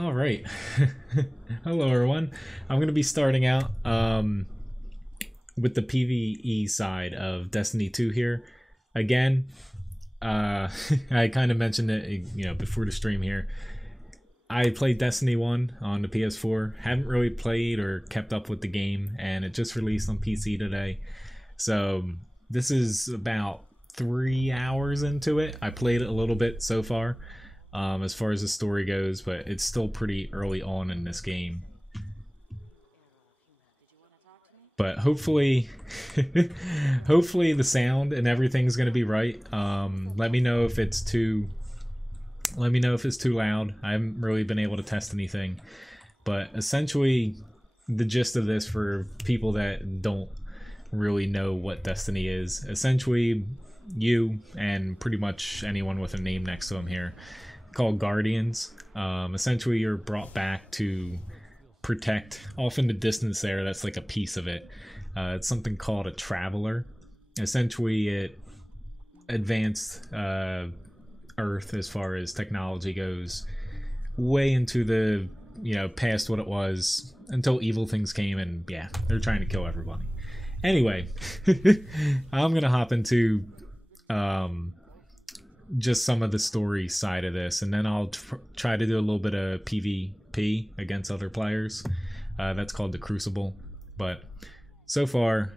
All right. Hello, everyone. I'm going to be starting out with the PvE side of Destiny 2 here. Again, I kind of mentioned it, before the stream here. I played Destiny 1 on the PS4. Haven't really played or kept up with the game, and it just released on PC today. So this is about 3 hours into it. I played it a little bit so far. As far as the story goes, but it's still pretty early on in this game. But hopefully, hopefully the sound and everything's gonna be right. Let me know if it's too. Let me know if it's too loud. I haven't really been able to test anything, but essentially, the gist of this for people that don't really know what Destiny is, essentially, you and pretty much anyone with a name next to them here, called Guardians. Essentially, you're brought back to protect, off in the distance there, that's like a piece of it. It's something called a Traveler. Essentially, it advanced Earth as far as technology goes, way into the, past what it was, until evil things came, and yeah, they're trying to kill everybody. Anyway, I'm gonna hop into just some of the story side of this, and then I'll try to do a little bit of PvP against other players. That's called the Crucible. But so far,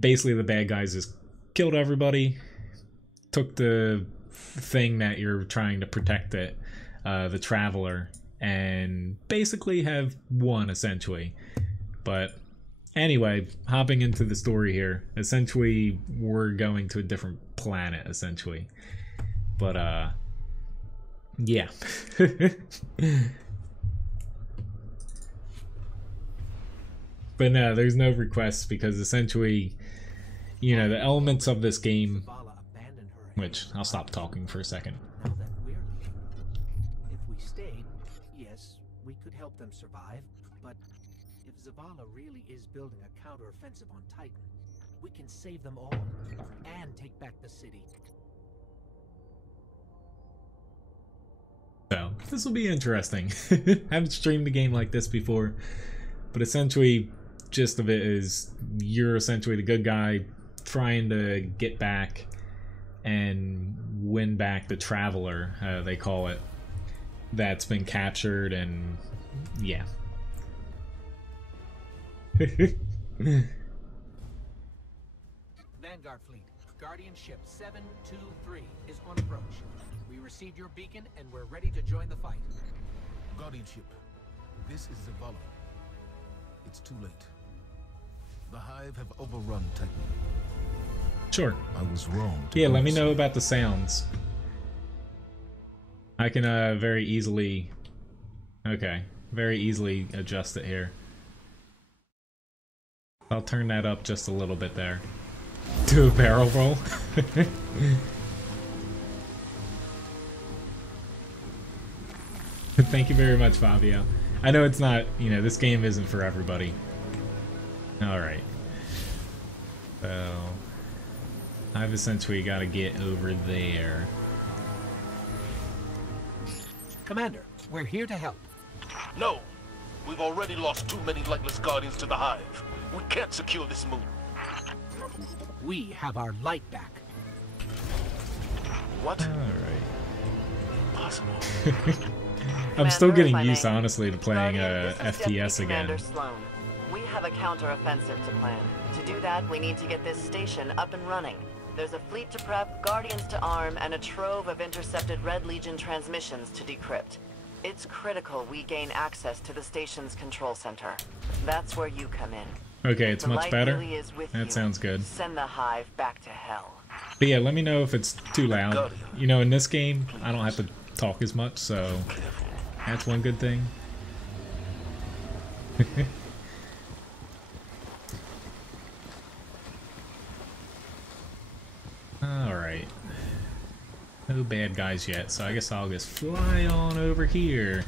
basically the bad guys just killed everybody, took the thing that you're trying to protect, it, the Traveler, and basically have won, essentially. But anyway, hopping into the story here, essentially we're going to a different planet, essentially. But yeah. But no, there's no requests, because essentially, the elements of this game, which I'll stop talking for a second. Now that we're leaving, if we stayed, yes, we could help them survive, but if Zavala really is building a counteroffensive on Titan, we can save them all and take back the city. So this will be interesting. Haven't streamed a game like this before, but essentially, gist of it is you're essentially the good guy trying to get back and win back the Traveler, they call it, that's been captured, and yeah. Vanguard Fleet, Guardian Ship 723 is on approach. We received your beacon and we're ready to join the fight. Guardian Ship, this is Zavala. It's too late. The Hive have overrun Titan. Sure. I was wrong. Yeah, let me know about the sounds. I can very easily adjust it here. I'll turn that up just a little bit there. Do a barrel roll. Thank you very much, Fabio. I know it's not, this game isn't for everybody. Alright. So I've essentially got to get over there. Commander, we're here to help. No! We've already lost too many lightless Guardians to the Hive. We can't secure this moon. We have our light back. What? Alright. Impossible. I'm still getting used, honestly, to playing FPS again. Commander Sloan. We have a counter-offensive to plan. To do that, we need to get this station up and running. There's a fleet to prep, Guardians to arm, and a trove of intercepted Red Legion transmissions to decrypt. It's critical we gain access to the station's control center. That's where you come in. Okay, it's much better. Really is with that you. Sounds good. Send the Hive back to hell. But yeah, let me know if it's too loud. In this game, I don't have to talk as much, so that's one good thing. Alright. No bad guys yet, so I guess I'll just fly on over here.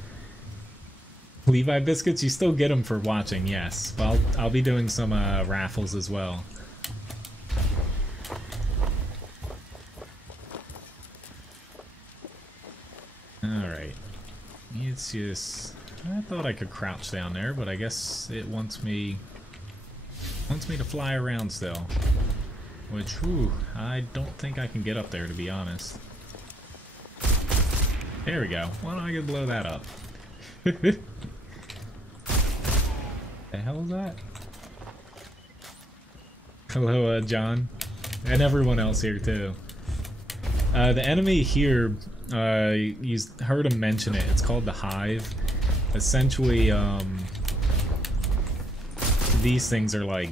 Levi biscuits, you still get them for watching, yes. Well, I'll be doing some raffles as well. Alright. It's just... I thought I could crouch down there, but I guess it wants me to fly around still. Which, whew, I don't think I can get up there, to be honest. There we go. Why don't I get blow that up? The hell is that? Hello, John. And everyone else here, too. The enemy here, you heard him mention it. It's called the Hive. Essentially, these things are like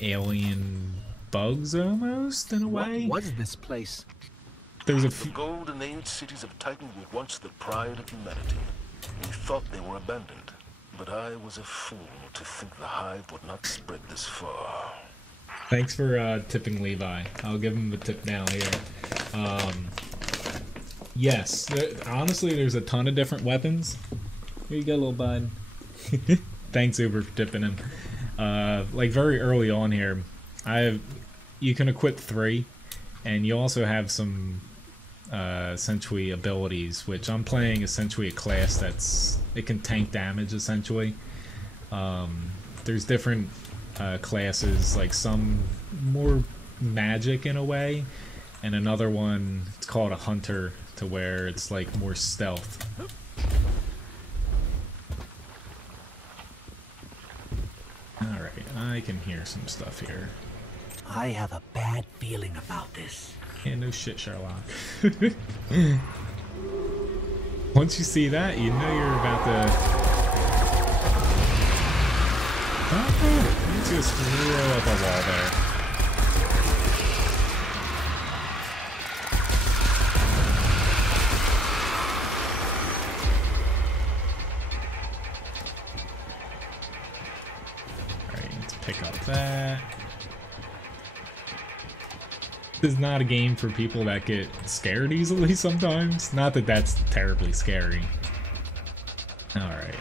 alien bugs, almost, in a way. What was this place? There's a The golden age cities of Titan were once the pride of humanity. We thought they were abandoned, but I was a fool to think the Hive would not spread this far. Thanks for tipping Levi. I'll give him the tip now here. Yes, honestly, there's a ton of different weapons. Here you go, little bud. Thanks, Uber, for tipping him. Like very early on here, you can equip 3, and you also have some essentially abilities, which I'm playing essentially a class it can tank damage essentially. There's different classes, like some more magic in a way, and another one, it's called a hunter, to where it's like more stealth. Alright, I can hear some stuff here. I have a bad feeling about this. Yeah, no shit, Sherlock. Once you see that, you know you're about to... Oh, you just throw up a wall there. Pick up that. This is not a game for people that get scared easily sometimes. Not that that's terribly scary. Alright.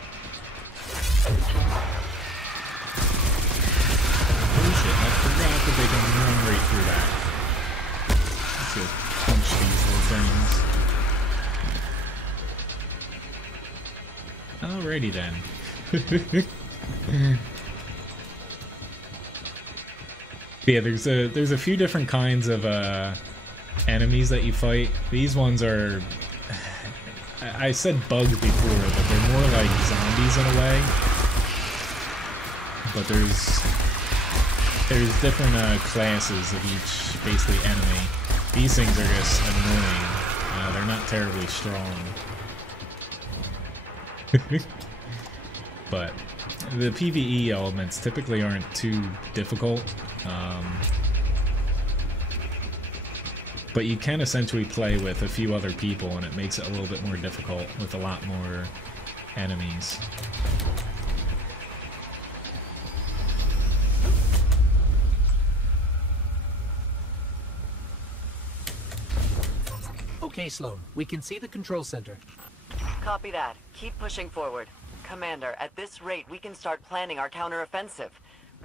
Oh shit, I forgot that they can run right through that. Let's just punch these little things. Alrighty then. Yeah, there's a few different kinds of enemies that you fight. These ones are... I said bugs before, but they're more like zombies in a way. But there's different classes of each basically enemy. These things are just annoying. They're not terribly strong. But the PvE elements typically aren't too difficult. But you can essentially play with a few other people, and it makes it a little bit more difficult with a lot more enemies. Okay, Sloan, we can see the control center. Copy that. Keep pushing forward. Commander, at this rate, we can start planning our counteroffensive.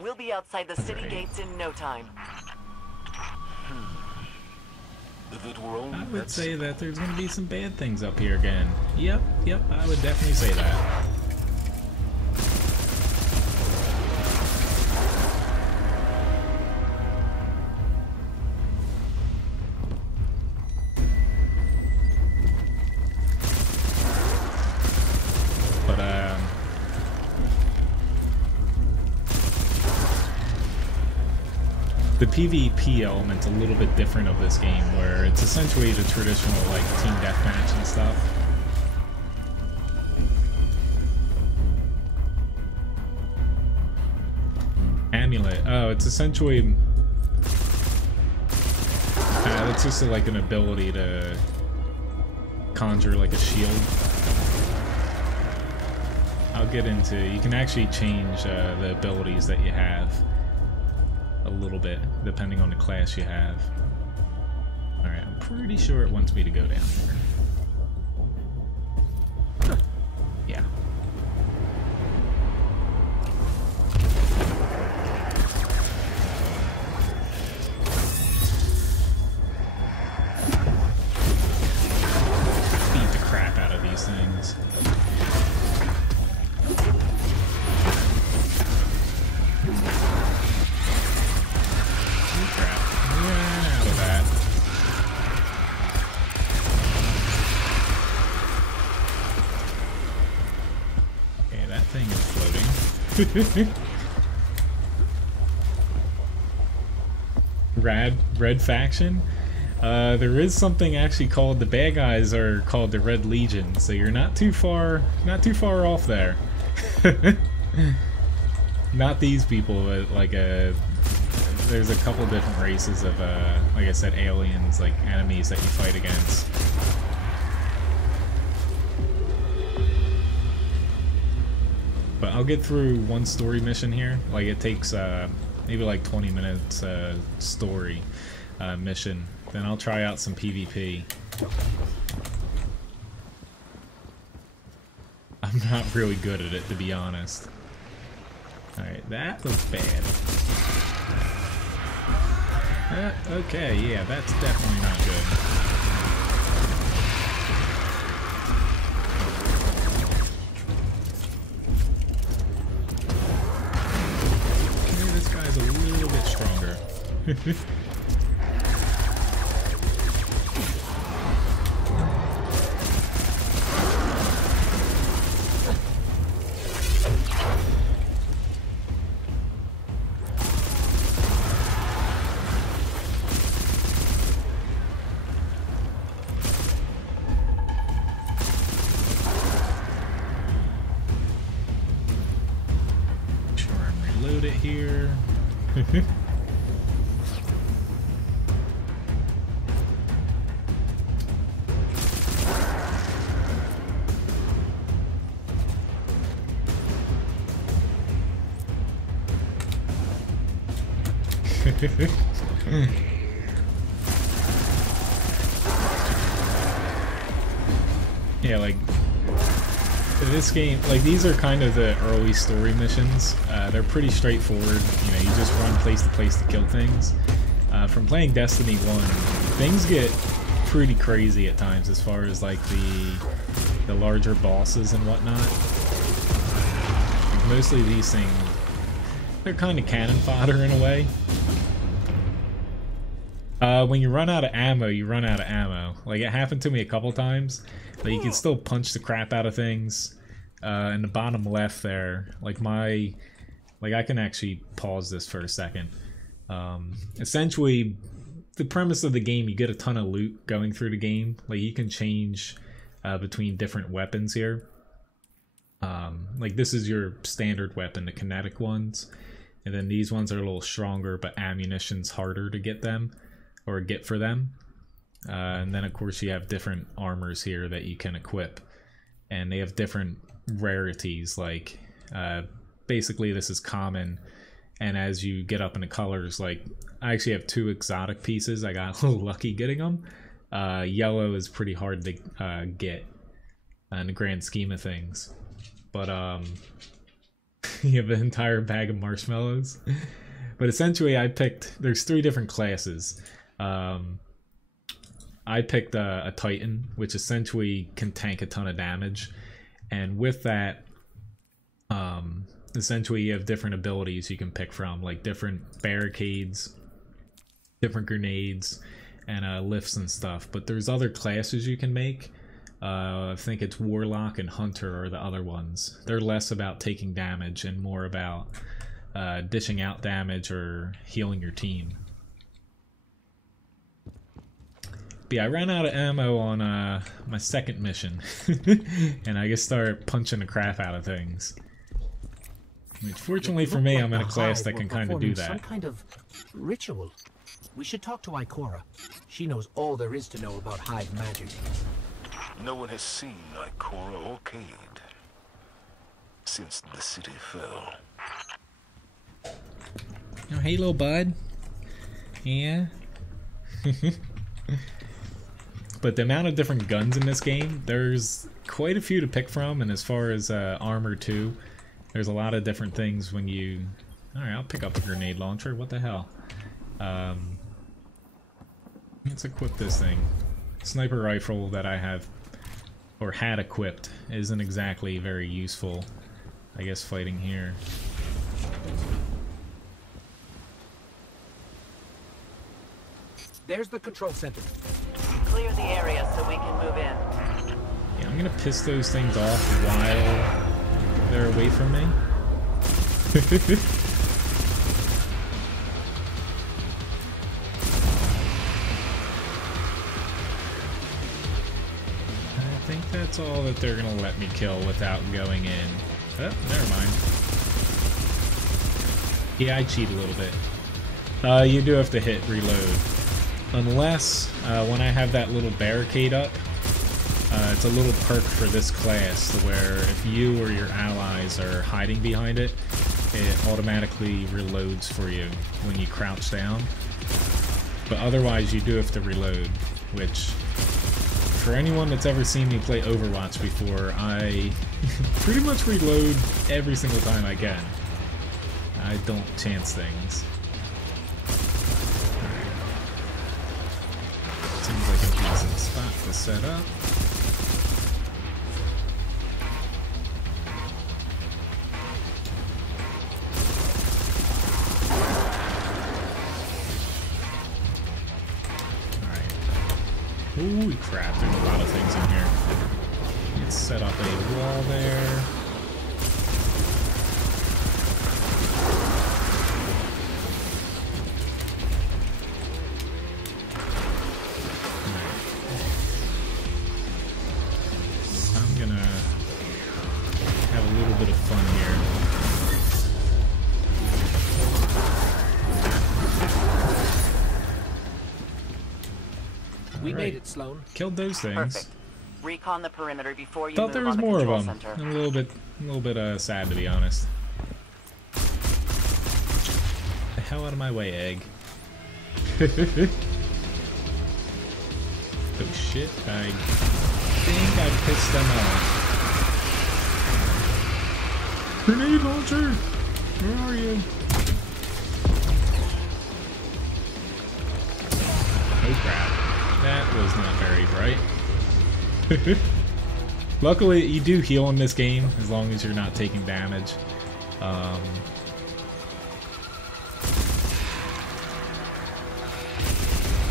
We'll be outside the city gates in no time. If it were only I would say that there's going to be some bad things up here again. Yep, I would definitely say that. The PvP element's a little bit different of this game, where it's essentially the traditional like team deathmatch and stuff. Amulet. Oh, it's essentially it's just like an ability to conjure like a shield. I'll get into. You can actually change the abilities that you have a little bit, depending on the class you have. Alright, I'm pretty sure it wants me to go down here. Huh. Yeah. Beat the crap out of these things. Red faction. There is something actually called, the bad guys are called the Red Legion, so you're not too far off there. Not these people, but like there's a couple different races of like I said, aliens, like enemies that you fight against. But I'll get through one story mission here. Like it takes maybe like 20 minutes story mission. Then I'll try out some PvP. I'm not really good at it, to be honest. Alright, that was bad. Okay, yeah, that's definitely not good. Okay, this guy's a little bit stronger. Here. Yeah, like this game, like these are kind of the early story missions. They're pretty straightforward. You know, you just run place to place to kill things. From playing Destiny 1, things get pretty crazy at times as far as like the larger bosses and whatnot. Like, mostly these things, they're kind of cannon fodder in a way. When you run out of ammo, you run out of ammo. Like, it happened to me a couple times, but you can still punch the crap out of things. In the bottom left there, like I can actually pause this for a second. Essentially, the premise of the game, you get a ton of loot going through the game. Like, you can change between different weapons here. Like, this is your standard weapon, the kinetic ones. And then these ones are a little stronger, but ammunition's harder to get them, or get for them. And then, of course, you have different armors here that you can equip. And they have different rarities, like basically this is common, and as you get up in the colors, like I actually have 2 exotic pieces. I got a little lucky getting them. Yellow is pretty hard to get in the grand scheme of things, but you have an entire bag of marshmallows. But essentially I picked, there's 3 different classes. I picked a Titan, which essentially can tank a ton of damage. And with that, essentially you have different abilities you can pick from, like different barricades, different grenades, and lifts and stuff. But there's other classes you can make. I think it's Warlock and Hunter are the other ones. They're less about taking damage and more about dishing out damage or healing your team. But yeah, I ran out of ammo on my second mission, and I just started punching the crap out of things. Which, fortunately for me, I'm in a class that can kind of do that. Some kind of ritual. We should talk to Ikora. She knows all there is to know about hive magic. No one has seen Ikora or Cade since the city fell. Oh, hey, little bud. Yeah. But the amount of different guns in this game, there's quite a few to pick from, and as far as armor too, there's a lot of different things when you... Alright, I'll pick up a grenade launcher, what the hell. Let's equip this thing. Sniper rifle that I have, or had equipped, isn't exactly very useful, I guess, fighting here. There's the control center. Clear the area so we can move in. Yeah, I'm gonna piss those things off while they're away from me. I think that's all that they're gonna let me kill without going in. Oh, never mind. Yeah, I cheat a little bit. You do have to hit reload. Unless, when I have that little barricade up, it's a little perk for this class to where if you or your allies are hiding behind it, it automatically reloads for you when you crouch down. But otherwise you do have to reload, which, for anyone that's ever seen me play Overwatch before, I pretty much reload every single time I can. I don't chance things. Seems like a decent spot to set up. Holy crap, there's a lot of things in here. Let's set up a wall there. I'm gonna have a little bit of fun here. We made it, Sloan. Killed those things. Perfect. Recon the perimeter before you Thought move there was on the more of control them. center. I'm a little bit sad, to be honest. The hell out of my way, egg. Oh shit! I think I pissed them off. Grenade launcher! Where are you? Oh crap. That was not very bright. Luckily, you do heal in this game, as long as you're not taking damage.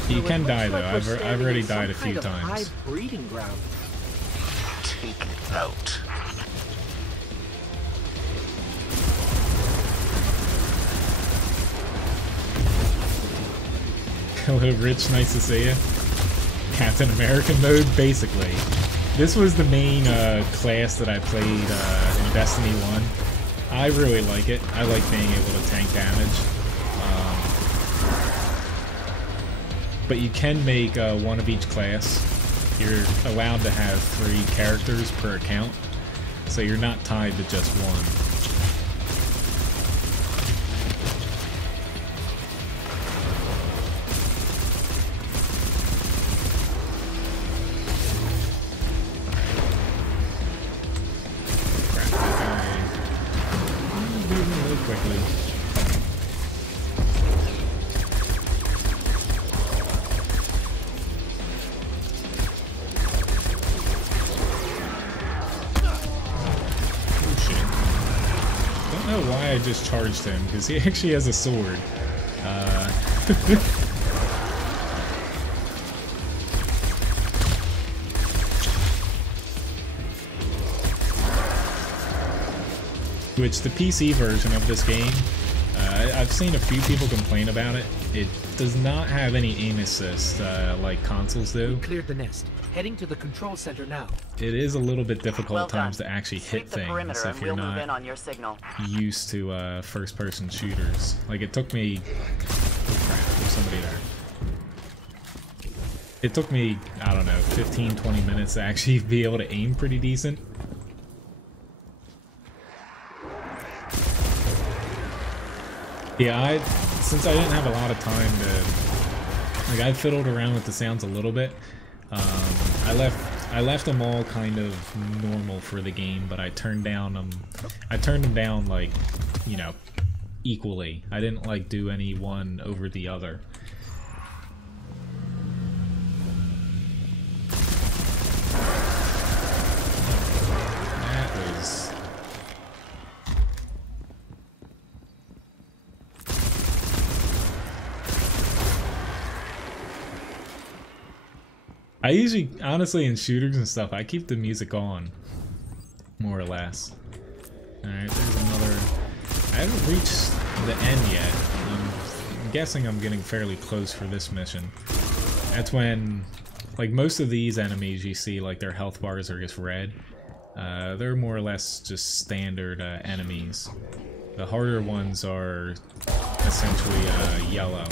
You can die, though. I've already died a few times. High breeding ground. Take it out. Hello, Rich. Nice to see you. Captain America mode, basically. This was the main class that I played in Destiny 1. I really like it. I like being able to tank damage. But you can make one of each class. You're allowed to have 3 characters per account, so you're not tied to just one. Quickly. Oh shit. Don't know why I just charged him, because he actually has a sword. Which the PC version of this game, I've seen a few people complain about it. It does not have any aim assist like consoles do. Cleared the nest. Heading to the control center now. It is a little bit difficult Well at times done. to actually Sweep hit the things perimeter if and you're we'll move in not on your signal. used to first-person shooters. Like, it took me... Oh crap, there's somebody there. It took me, I don't know, 15-20 minutes to actually be able to aim pretty decent. Yeah, since I didn't have a lot of time to, like, I fiddled around with the sounds a little bit. I left them all kind of normal for the game, but I turned them down, like, you know, equally. I didn't like do any one over the other. That was... I usually, honestly, in shooters and stuff, I keep the music on, more or less. Alright, there's I haven't reached the end yet. I'm guessing I'm getting fairly close for this mission. That's when, like, most of these enemies you see, like, their health bars are just red. They're more or less just standard enemies. The harder ones are essentially yellow.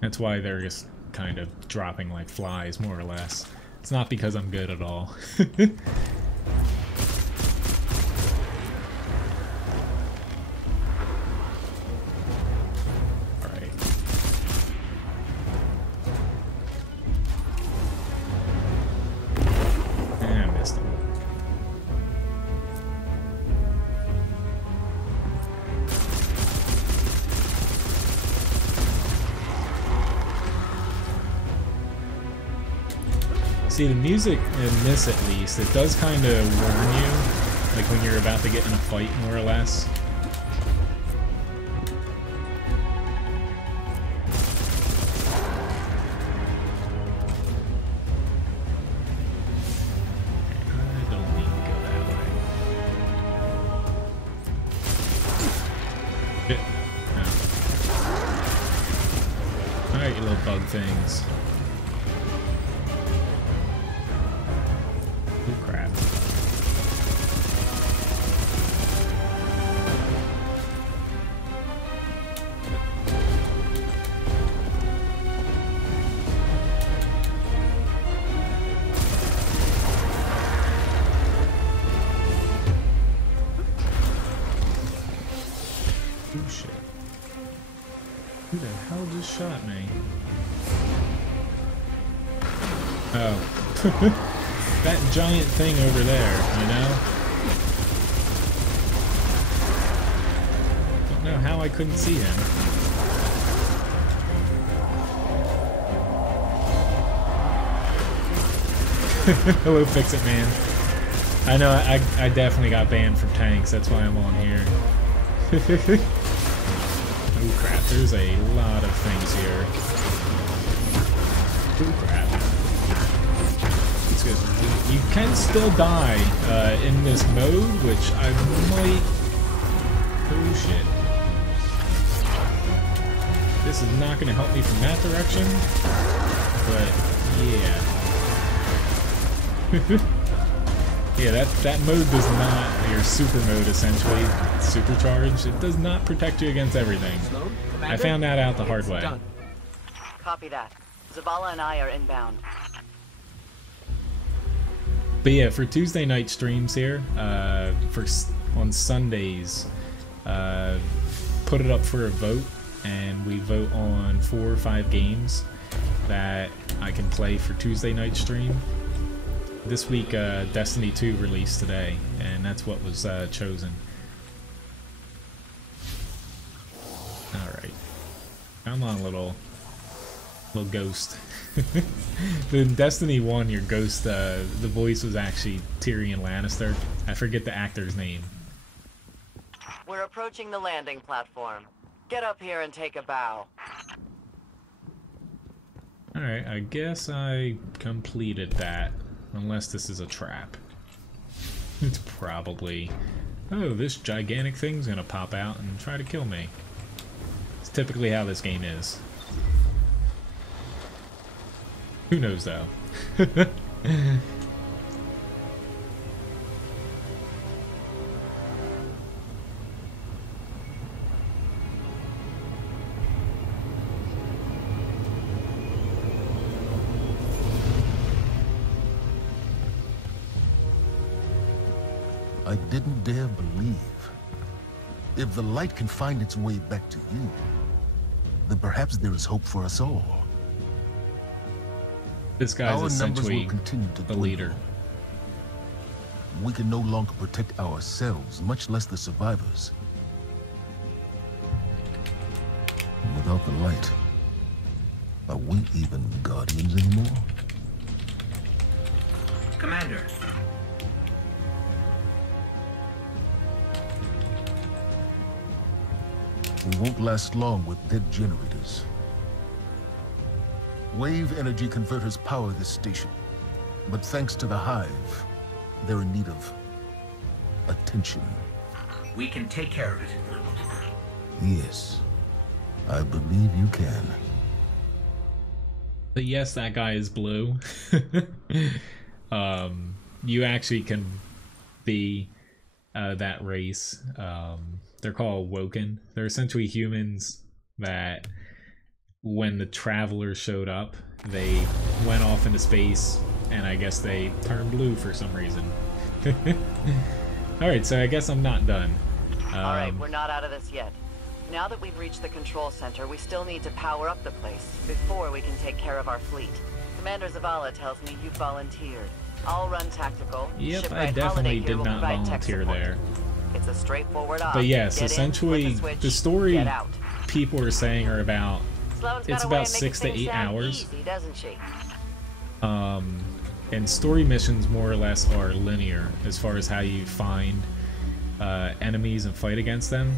That's why they're just kind of dropping like flies, more or less. It's not because I'm good at all. Alright. I missed him. See, the music in this, at least, it does kind of warn you, like when you're about to get in a fight, more or less. I don't need to go that way. Shit. No. Alright, you little bug things. Crap. Oh shit. Who the hell just shot me? Oh. That giant thing over there, you know? Don't know how I couldn't see him. Hello, Fix-It Man. I know, I definitely got banned from tanks, that's why I'm on here. Oh crap, there's a lot of things here. Oh crap. You can still die in this mode, which I might... Oh shit. This is not going to help me from that direction, but yeah. Yeah, that mode does not, your super mode essentially, supercharged, it does not protect you against everything. I found that out the hard way. Copy that. Zavala and I are inbound. But yeah, for Tuesday night streams here, on Sundays, put it up for a vote, and we vote on 4 or 5 games that I can play for Tuesday night stream. This week, Destiny 2 released today, and that's what was chosen. Alright. Come on, little ghost. In Destiny 1, your ghost, the voice was actually Tyrion Lannister. I forget the actor's name. We're approaching the landing platform. Get up here and take a bow. Alright, I guess I completed that. Unless this is a trap. It's probably... Oh, this gigantic thing's gonna pop out and try to kill me. It's typically how this game is. Who knows, though? I didn't dare believe. If the light can find its way back to you, then perhaps there is hope for us all. This guy's essentially the leader. We can no longer protect ourselves, much less the survivors. Without the light, are we even guardians anymore? Commander. We won't last long with dead generators. Wave energy converters power this station, but thanks to the Hive, they're in need of attention. We can take care of it. Yes, I believe you can. But yes, that guy is blue. You actually can be that race. They're called Woken. They're essentially humans that, when the travelers showed up, they went off into space, and I guess they turned blue for some reason. Alright, so I guess I'm not done. Alright, we're not out of this yet. Now that we've reached the control center, we still need to power up the place before we can take care of our fleet. Commander Zavala tells me you volunteered. I'll run tactical. Yep, Shipwright I definitely Holiday here did will not provide tech volunteer support. there. It's a straightforward op. But yes, Get in, essentially, flip a switch, the story get out. people are saying are about, Sloane's got it's a way about of making 6 to things 8 sound hours. Easy, doesn't she? And story missions more or less are linear as far as how you find enemies and fight against them.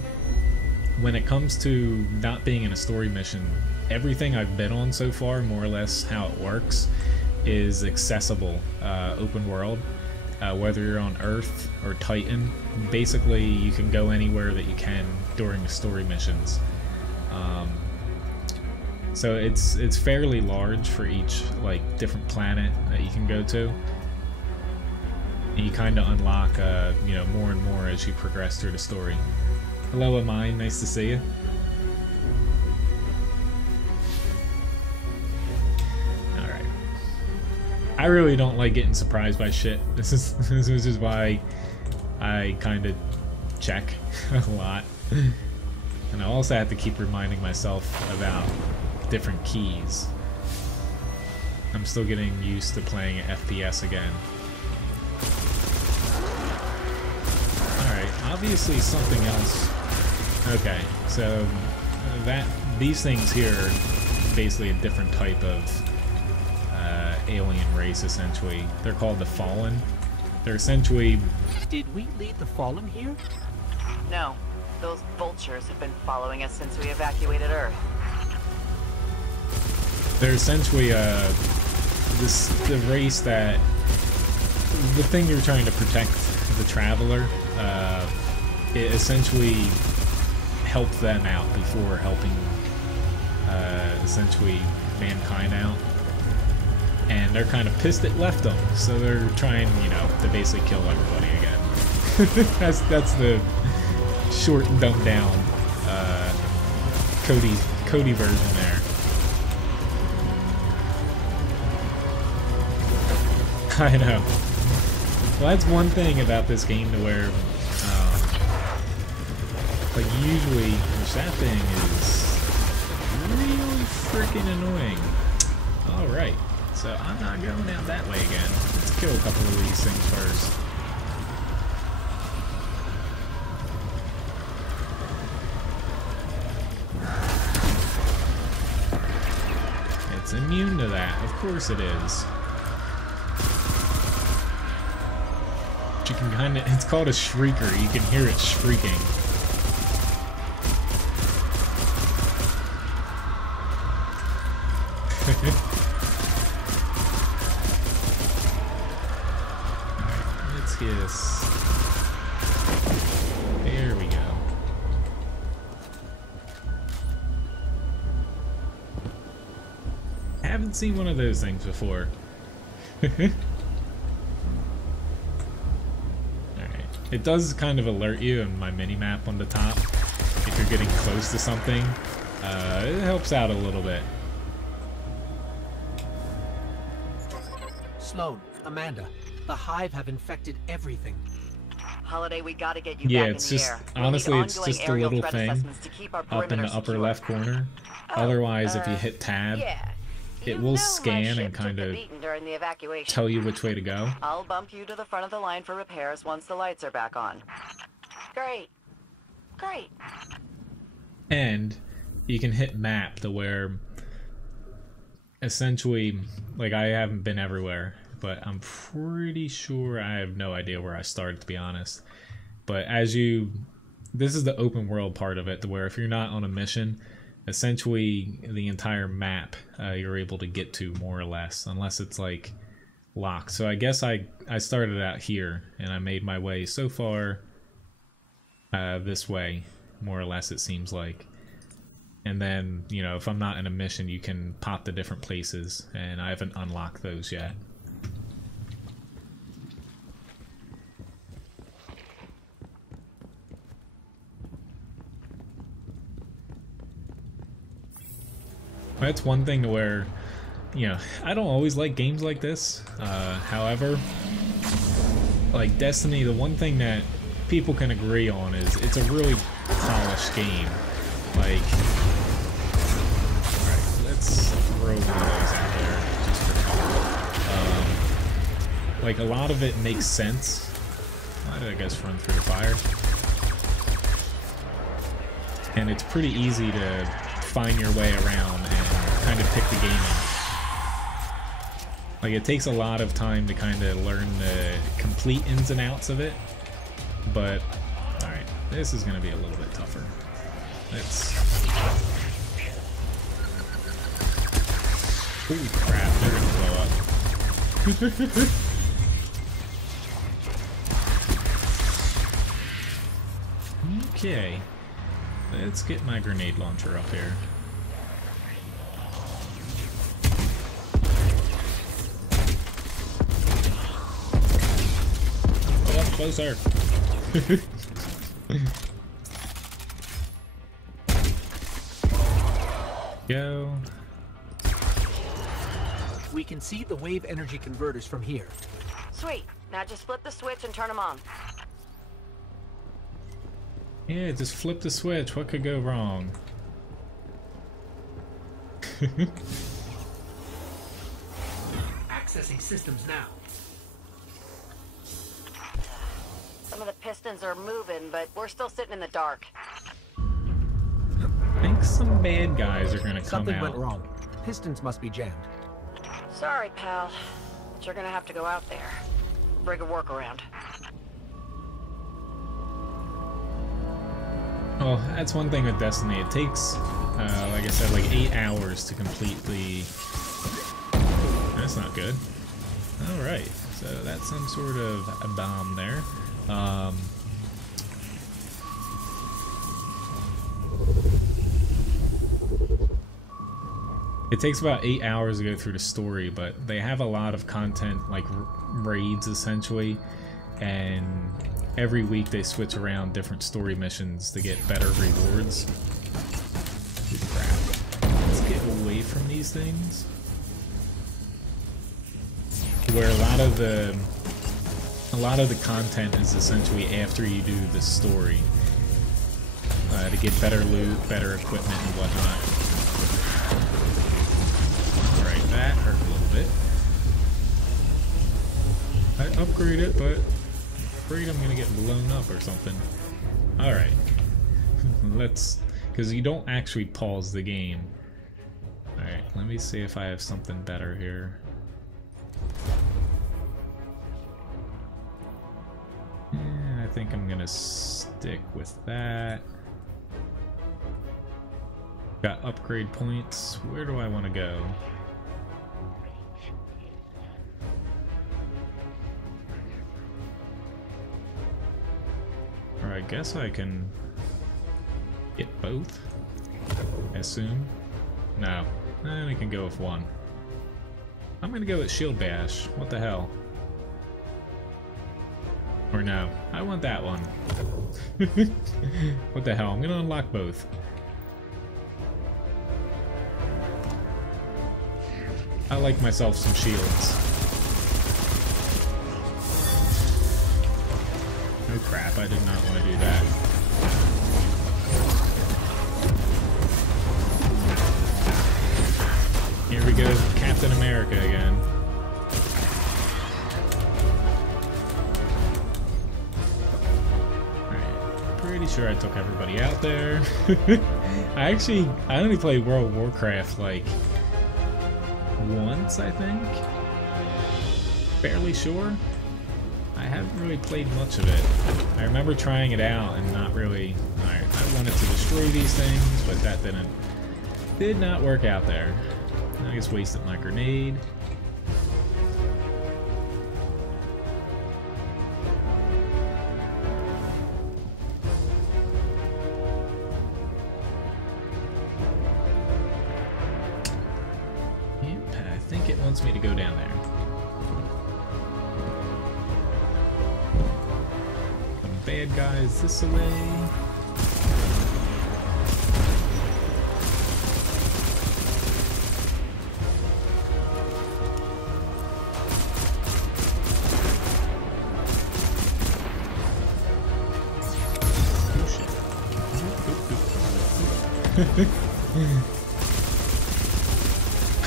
When it comes to not being in a story mission, everything I've been on so far, more or less how it works, is accessible, open world. Whether you're on Earth or Titan, basically you can go anywhere that you can during the story missions. So it's fairly large for each like different planet that you can go to. And you kind of unlock you know, more and more as you progress through the story. Hello, Amine, nice to see you. Alright. I really don't like getting surprised by shit. This is why I kind of check a lot. And I also have to keep reminding myself about different keys. I'm still getting used to playing at FPS again. Alright, obviously something else. Okay, so these things here are basically a different type of alien race, essentially. They're called the Fallen. They're essentially... Did we lead the Fallen here? No. Those vultures have been following us since we evacuated Earth. They're essentially the race that... The thing you're trying to protect, the Traveler, it essentially helped them out before helping essentially mankind out. And they're kind of pissed it left them, so they're trying, you know, to basically kill everybody again. that's the short and dumbed down Cody version there. I know. Well, that's one thing about this game to where, like usually, that thing is really freaking annoying. Alright, so I'm not going out that way again. Let's kill a couple of these things first. It's immune to that, of course it is. You can kind of, it's called a shrieker, you can hear it shrieking. Alright, let's get this. There we go. I haven't seen one of those things before. It does kind of alert you in my mini-map on the top if you're getting close to something. It helps out a little bit. Sloane, Amanda, the Hive have infected everything. Holiday, we gotta get you Yeah, back it's in just, the air. We'll honestly, need it's ongoing just a aerial little threat thing assessments to keep our up in the perimeter upper secure. left corner. Otherwise, if you hit tab, Yeah. it You will know scan my and ship took kind the of beating during the evacuation. tell you which way to go. I'll bump you to the front of the line for repairs once the lights are back on. Great. Great. And you can hit map to where essentially, like, I haven't been everywhere, but I'm pretty sure I have no idea where I started, to be honest. But as you, this is the open world part of it, to where if you're not on a mission, essentially the entire map you're able to get to more or less, unless it's like locked. So I guess I started out here, and I made my way so far this way, more or less, it seems like. And then, you know, if I'm not in a mission, you can pop the different places, and I haven't unlocked those yet. That's one thing where, you know, I don't always like games like this. However, like Destiny, the one thing that people can agree on is it's a really polished game. Like, alright, let's throw one of those out there just for fun. Like, a lot of it makes sense. Why did I guess run through the fire? And it's pretty easy to find your way around and kind of pick the game up. Like, it takes a lot of time to kind of learn the complete ins and outs of it, but alright, this is going to be a little bit tougher. Let's... Holy crap, they're going to blow up. Okay, let's get my grenade launcher up here. Closer. Go. We can see the wave energy converters from here. Sweet. Now just flip the switch and turn them on. Yeah, just flip the switch. What could go wrong? Accessing systems now. Some of the pistons are moving, but we're still sitting in the dark. I think some bad guys are gonna come Something out. went wrong. Pistons must be jammed. Sorry, pal. But you're gonna have to go out there. Bring a workaround. Well, that's one thing with Destiny. It takes, like I said, like 8 hours to complete the... That's not good. Alright, so that's some sort of a bomb there. It takes about 8 hours to go through the story, but they have a lot of content, like raids essentially, and every week they switch around different story missions to get better rewards. Ooh, crap. Let's get away from these things. Where a lot of the content is essentially after you do the story, to get better loot, better equipment, and whatnot. Alright, that hurt a little bit. I upgrade it, but I'm afraid I'm gonna get blown up or something. Alright. Let's... because you don't actually pause the game. Alright, let me see if I have something better here. I think I'm gonna stick with that. Got upgrade points. Where do I want to go? Or I guess I can get both, I assume. No, I only can go with one. I'm gonna go with Shield Bash. What the hell? Or no, I want that one. What the hell? I'm gonna unlock both. I like myself some shields. Oh crap, I did not want to do that. Here we go, Captain America again. Pretty sure I took everybody out there. I only played World of Warcraft like once, I think. Fairly sure. I haven't really played much of it. I remember trying it out and not really... Alright, I wanted to destroy these things, but that did not work out there. I just wasted my grenade. there. Some bad guys this way.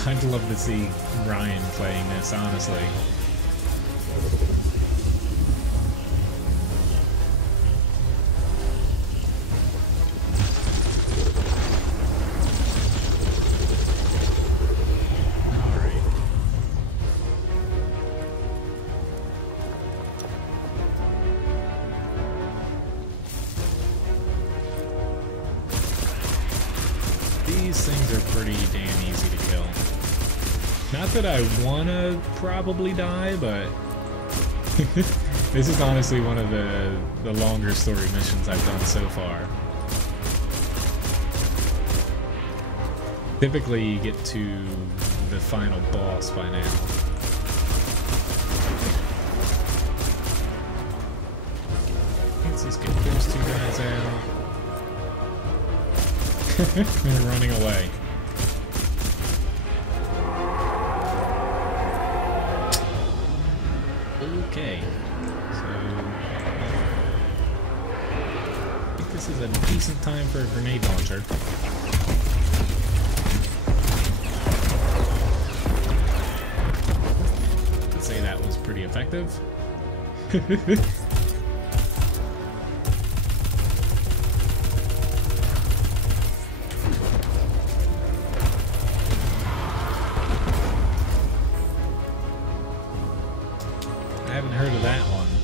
I'd love to see Ryan playing this, honestly. Alright. These things are pretty damn easy to kill. Not that I wanna probably die, but this is honestly one of the longer story missions I've done so far. Typically you get to the final boss by now. Let's just get those two guys out. They're running away. Okay, so I think this is a decent time for a grenade launcher. I'd say that was pretty effective.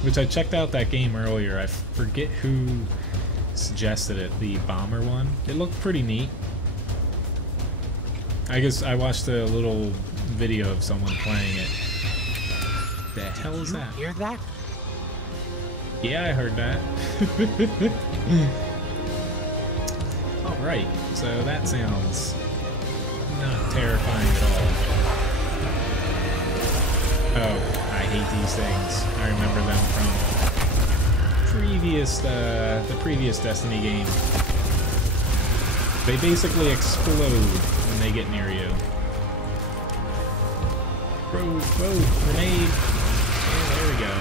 Which I checked out that game earlier. I forget who suggested it, the bomber one. It looked pretty neat. I guess I watched a little video of someone playing it. The hell is that? Hear that? Yeah, I heard that. Alright, so that sounds not terrifying at all. Oh. I hate these things. I remember them from the previous Destiny game. They basically explode when they get near you. Whoa, grenade! Oh, there we go.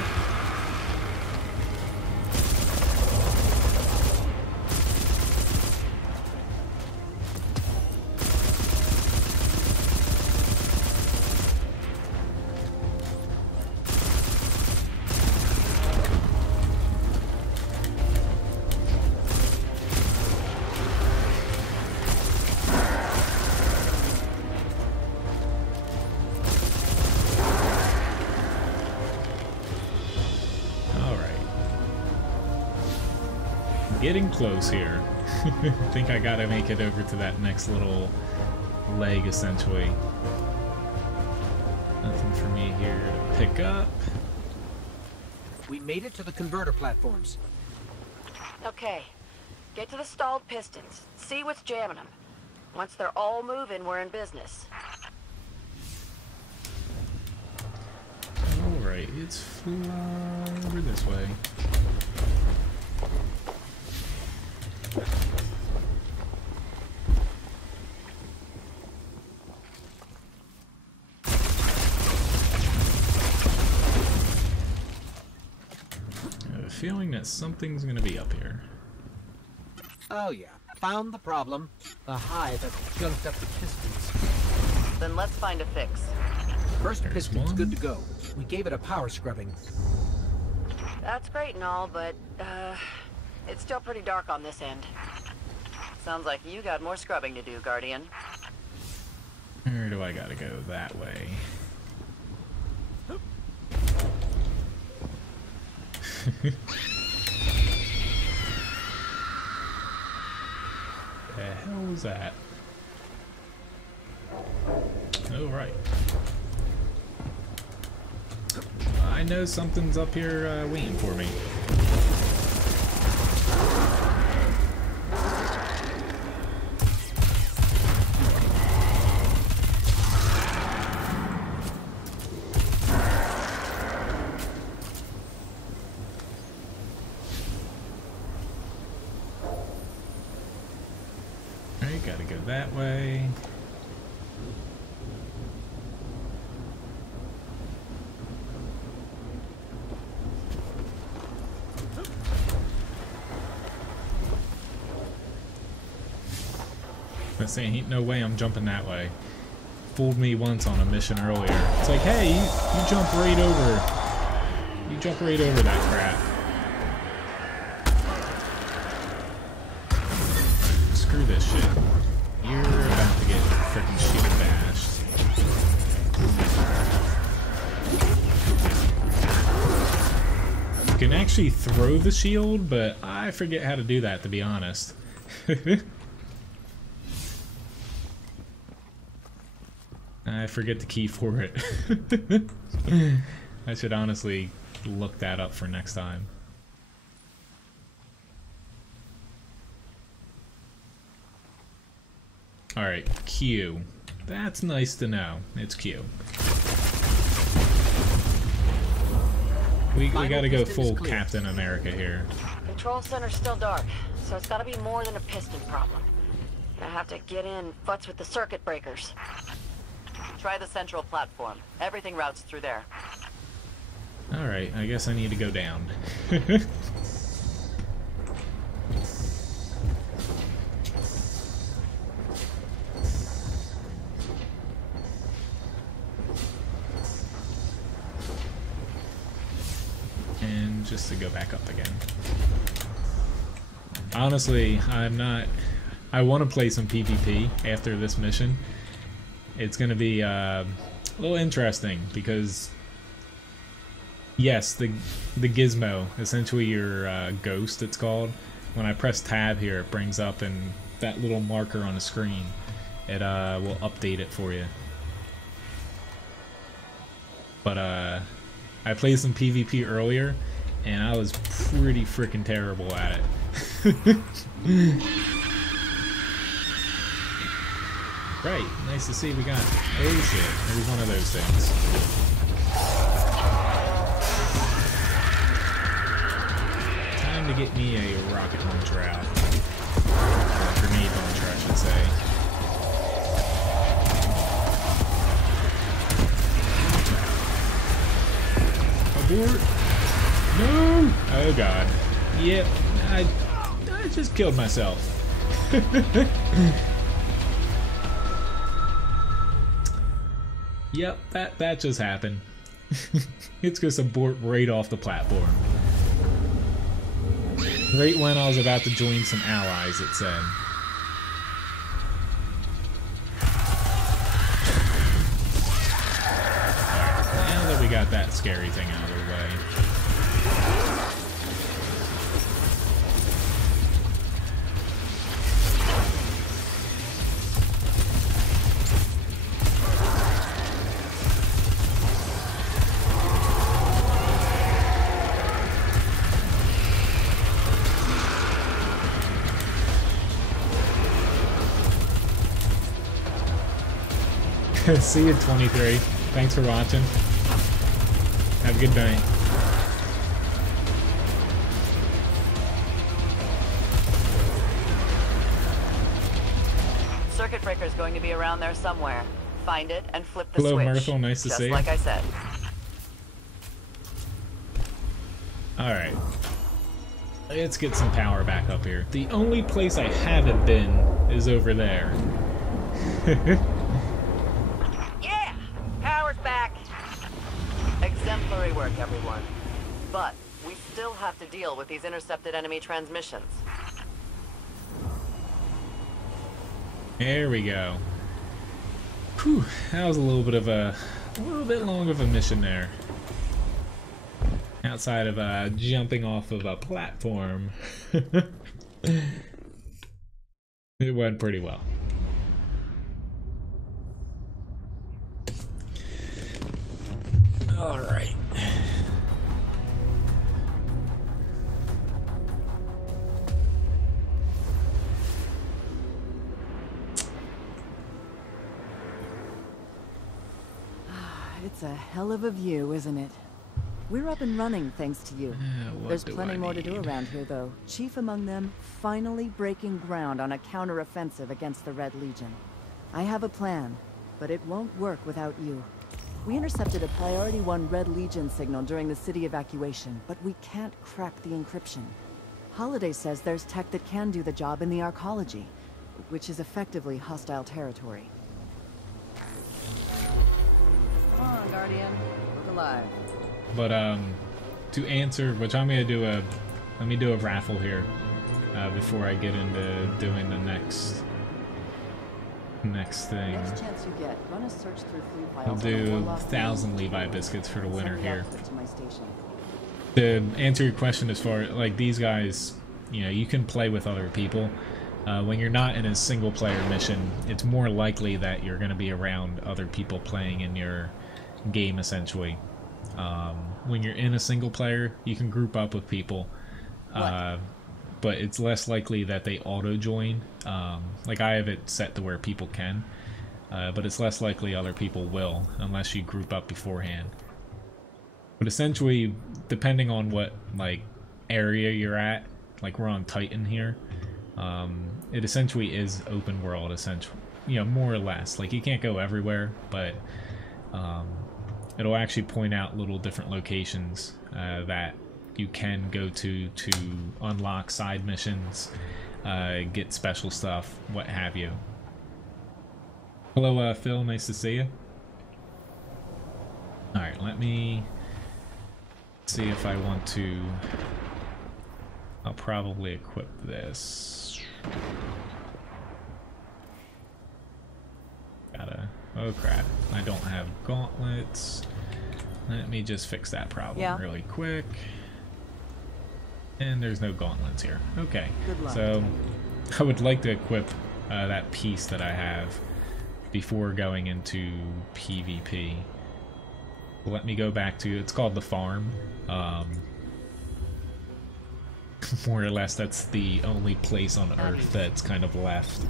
Getting close here. I think I gotta make it over to that next little leg, essentially. Nothing for me here to pick up. We made it to the converter platforms. Okay. Get to the stalled pistons. See what's jamming them. Once they're all moving, we're in business. Alright, it's flying over this way. I have a feeling that something's gonna be up here. Oh yeah, found the problem. The hive that junked up the pistons. Then let's find a fix. First There's piston's one. good to go. We gave it a power scrubbing. That's great and all, but, it's still pretty dark on this end. Sounds like you got more scrubbing to do, Guardian. Or do I gotta go that way? The hell was that? Oh, right. I know something's up here waiting for me. gotta go that way. I say, ain't no way I'm jumping that way. Fooled me once on a mission earlier. It's like, hey, you jump right over. You jump right over that crap. Screw this shit. You're about to get freaking shield bashed. You can actually throw the shield, but I forget how to do that, to be honest. I forget the key for it. I should honestly look that up for next time. Alright, Q. That's nice to know. It's Q. We gotta go full Captain America here. Control center's still dark, so it's gotta be more than a piston problem. I have to get in futz with the circuit breakers. Try the central platform. Everything routes through there. Alright, I guess I need to go down. And just to go back up again. Honestly, I want to play some PvP after this mission. It's going to be a little interesting because, yes, the gizmo, essentially your ghost, it's called. When I press tab here, it brings up and that little marker on the screen. It will update it for you. But I played some PvP earlier, and I was pretty freaking terrible at it. Right, nice to see we got, oh shit, maybe one of those things. Time to get me a rocket launcher out. Or a grenade launcher, I should say. Abort! No! Oh god. Yep, I just killed myself. Yep, that just happened. It's just abort right off the platform. Right when I was about to join some allies, it said. Alright, now that we got that scary thing out of the way. See you, 23. Thanks for watching. Have a good night. Circuit breaker's going to be around there somewhere. Find it and flip the switch. switch. Hello, Myrtle. Nice to see you. Just like I said. Alright. Let's get some power back up here. The only place I haven't been is over there. Yeah! Power's back! Exemplary work, everyone. But we still have to deal with these intercepted enemy transmissions. There we go. Whew, that was a little bit long of a mission there. Outside of jumping off of a platform. It went pretty well. All right. It's a hell of a view, isn't it? We're up and running thanks to you. There's do plenty I more to do need? around here, though. Chief among them, finally breaking ground on a counteroffensive against the Red Legion. I have a plan, but it won't work without you. We intercepted a Priority 1 Red Legion signal during the city evacuation, but we can't crack the encryption. Holiday says there's tech that can do the job in the arcology, which is effectively hostile territory. Come on, Guardian. Look alive. But to answer, which I'm gonna do let me do a raffle here before I get into doing the next thing. Next chance you get, run a search through fleet files. I'll on do the Warlock 1,000 Legion. Levi biscuits for the winner Send the here. output to my station. To answer your question, as far like these guys, you know, you can play with other people. When you're not in a single player mission, it's more likely that you're going to be around other people playing in your game essentially. When you're in a single player, you can group up with people, but it's less likely that they auto join. Like I have it set to where people can, but it's less likely other people will unless you group up beforehand. But essentially, depending on what like area you're at, like we're on Titan here, it essentially is open world, essentially, you know, more or less. Like you can't go everywhere, but it'll actually point out little different locations that you can go to unlock side missions, get special stuff, what have you. Hello, Phil. Nice to see you. All right, let me see if I want to. I'll probably equip this. Oh crap, I don't have gauntlets. Let me just fix that problem really quick. And there's no gauntlets here. Okay, so I would like to equip that piece that I have before going into PvP. Let me go back to, it's called the farm. More or less, that's the only place on Earth that's kind of left.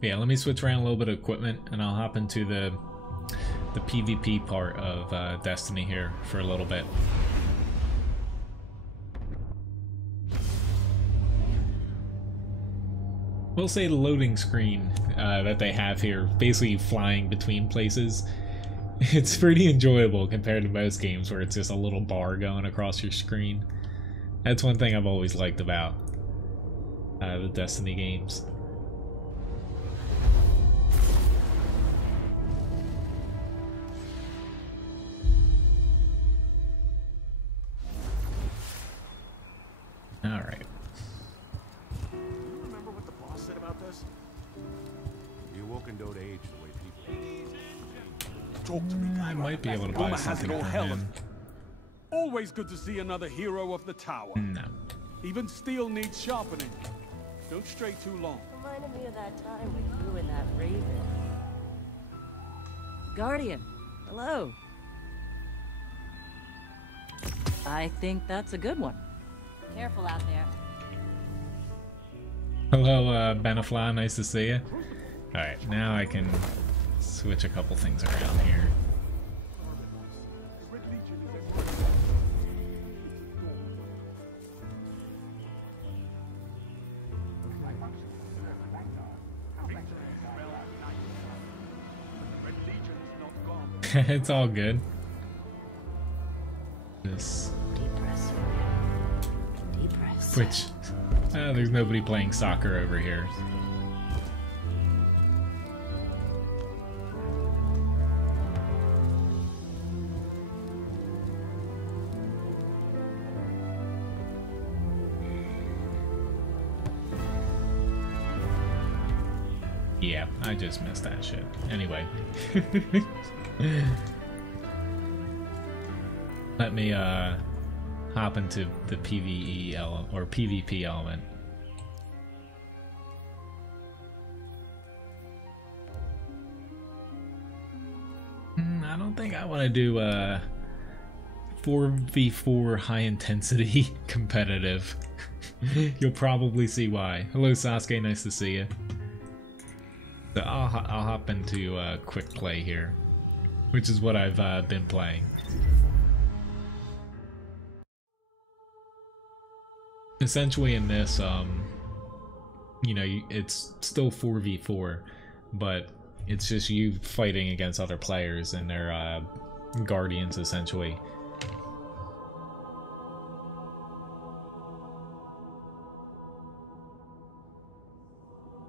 Yeah, let me switch around a little bit of equipment and I'll hop into the PvP part of Destiny here for a little bit. We'll say the loading screen that they have here, basically flying between places, it's pretty enjoyable compared to most games where it's just a little bar going across your screen. That's one thing I've always liked about the Destiny games. Alright. Do you remember what the boss said about this? You woken don't age the way people. Talk to me. I might be able to buy Rumor has something it all from hell him. Always good to see another hero of the tower. No. Even steel needs sharpening. Don't stray too long. Reminded me of that time with you and that raven. Guardian, hello. I think that's a good one. Careful out there. Hello, Benafly, nice to see you. Alright, now I can switch a couple things around here. It's all good. This. Which, there's nobody playing soccer over here. Yeah, I just missed that shit. Anyway. Let me, hop into the PvE element, or PvP element. I don't think I want to do 4v4 high intensity competitive. You'll probably see why. Hello Sasuke, nice to see you. So I'll hop into quick play here, which is what I've been playing. Essentially in this, you know, it's still 4v4, but it's just you fighting against other players and their guardians, essentially.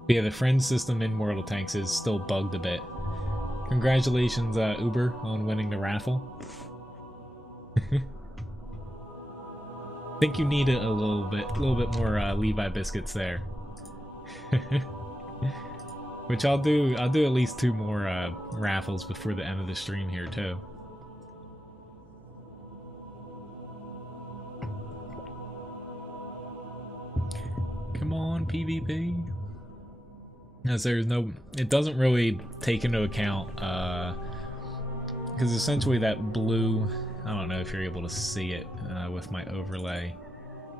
But yeah, the friend system in World of Tanks is still bugged a bit. Congratulations, Uber, on winning the raffle. Think you need a little bit more Levi biscuits there. Which I'll do at least 2 more raffles before the end of the stream here too. Come on, PvP. As there's no, it doesn't really take into account because essentially that blue, I don't know if you're able to see it with my overlay.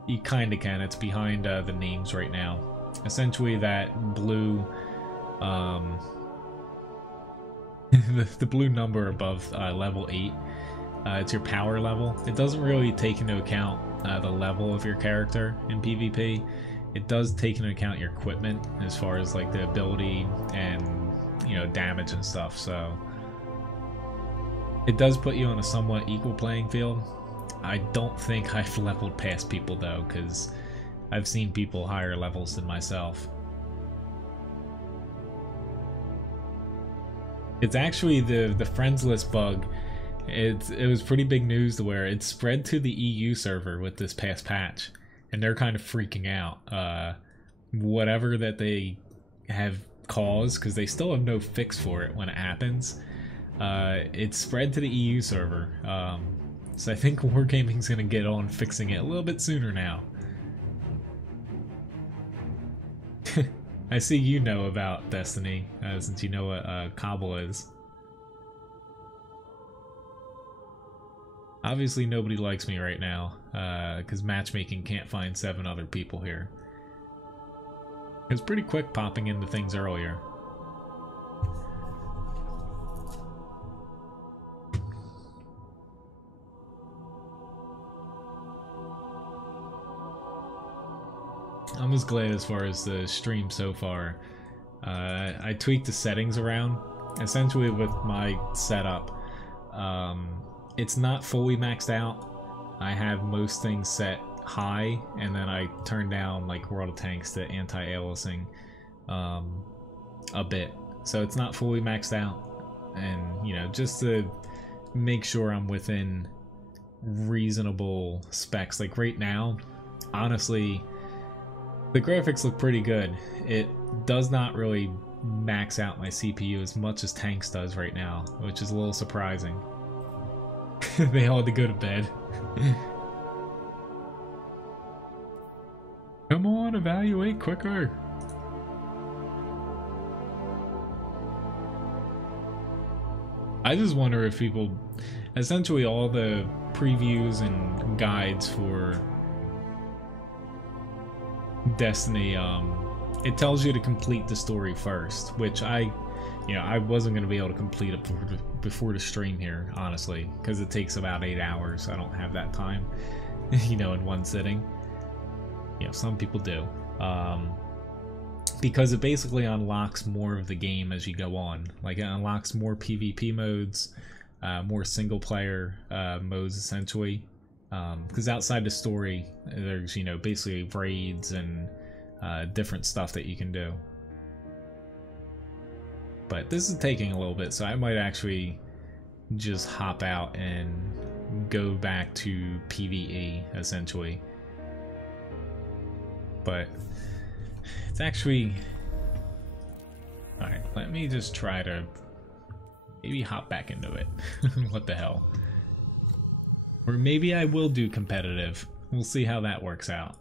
You kind of can. It's behind the names right now. Essentially that blue the blue number above level 8, it's your power level. It doesn't really take into account the level of your character in PvP. It does take into account your equipment as far as like the ability and, you know, damage and stuff, so it does put you on a somewhat equal playing field. I don't think I've leveled past people though, because I've seen people higher levels than myself. It's actually the friends list bug. It was pretty big news to where it spread to the EU server with this past patch, and they're kind of freaking out. Whatever that they have caused, because they still have no fix for it when it happens, it spread to the EU server. So I think Wargaming's gonna get on fixing it a little bit sooner now. I see you know about Destiny, since you know what Cobble is. Obviously nobody likes me right now, because matchmaking can't find 7 other people here. It was pretty quick popping into things earlier. I'm just glad as far as the stream so far. I tweaked the settings around. Essentially with my setup, it's not fully maxed out. I have most things set high, and then I turn down like World of Tanks to anti-aliasing a bit. So it's not fully maxed out, and you know, just to make sure I'm within reasonable specs. Like right now, honestly, the graphics look pretty good. It does not really max out my CPU as much as Tanks does right now, which is a little surprising. They all had to go to bed. Come on, evaluate quicker. I just wonder if people, essentially all the previews and guides for Destiny, it tells you to complete the story first, which I wasn't going to be able to complete it before the stream here, honestly, because it takes about 8 hours. I don't have that time, you know, in one sitting. You know, some people do. Because it basically unlocks more of the game as you go on. Like, it unlocks more PvP modes, more single-player modes, essentially. Because outside the story, there's, you know, basically raids and different stuff that you can do. But this is taking a little bit, so I might actually just hop out and go back to PvE, essentially. But it's actually... Alright, let me just try to maybe hop back into it. What the hell? Or maybe I will do competitive. We'll see how that works out.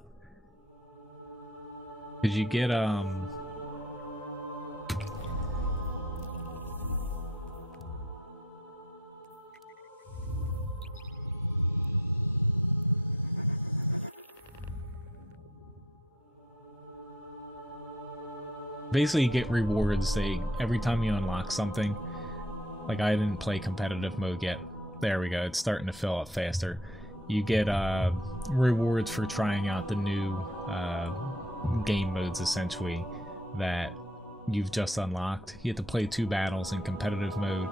Cause you get basically you get rewards. Every time you unlock something. Like, I didn't play competitive mode yet. There we go. It's starting to fill up faster. You get rewards for trying out the new game modes, essentially, that you've just unlocked. You have to play 2 battles in competitive mode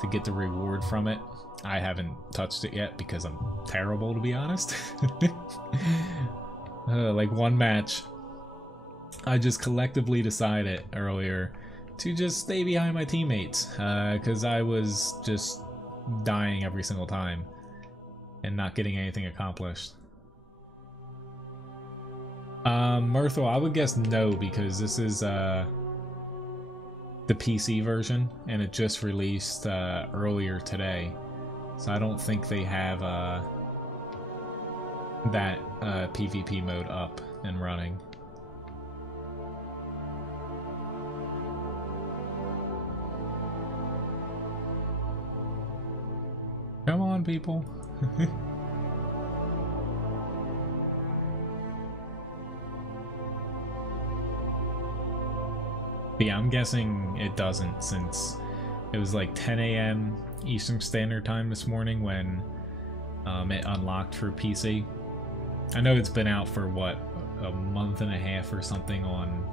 to get the reward from it. I haven't touched it yet because I'm terrible, to be honest. Like, one match, I just collectively decided earlier to just stay behind my teammates, because I was just dying every single time and not getting anything accomplished. Myrtle, I would guess no, because this is the PC version, and it just released earlier today, so I don't think they have that PvP mode up and running. Come on, people. Yeah, I'm guessing it doesn't, since it was like 10 a.m. Eastern Standard Time this morning when it unlocked for PC. I know it's been out for, what, a month and a half or something on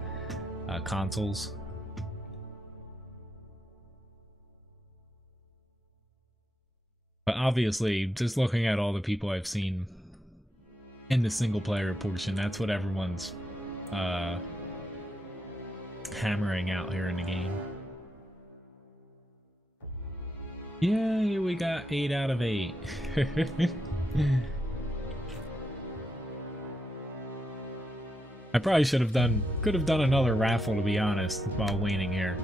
consoles. But obviously, just looking at all the people I've seen in the single-player portion, that's what everyone's hammering out here in the game. Yay, we got 8 out of 8. I probably could have done another raffle, to be honest, while waiting here.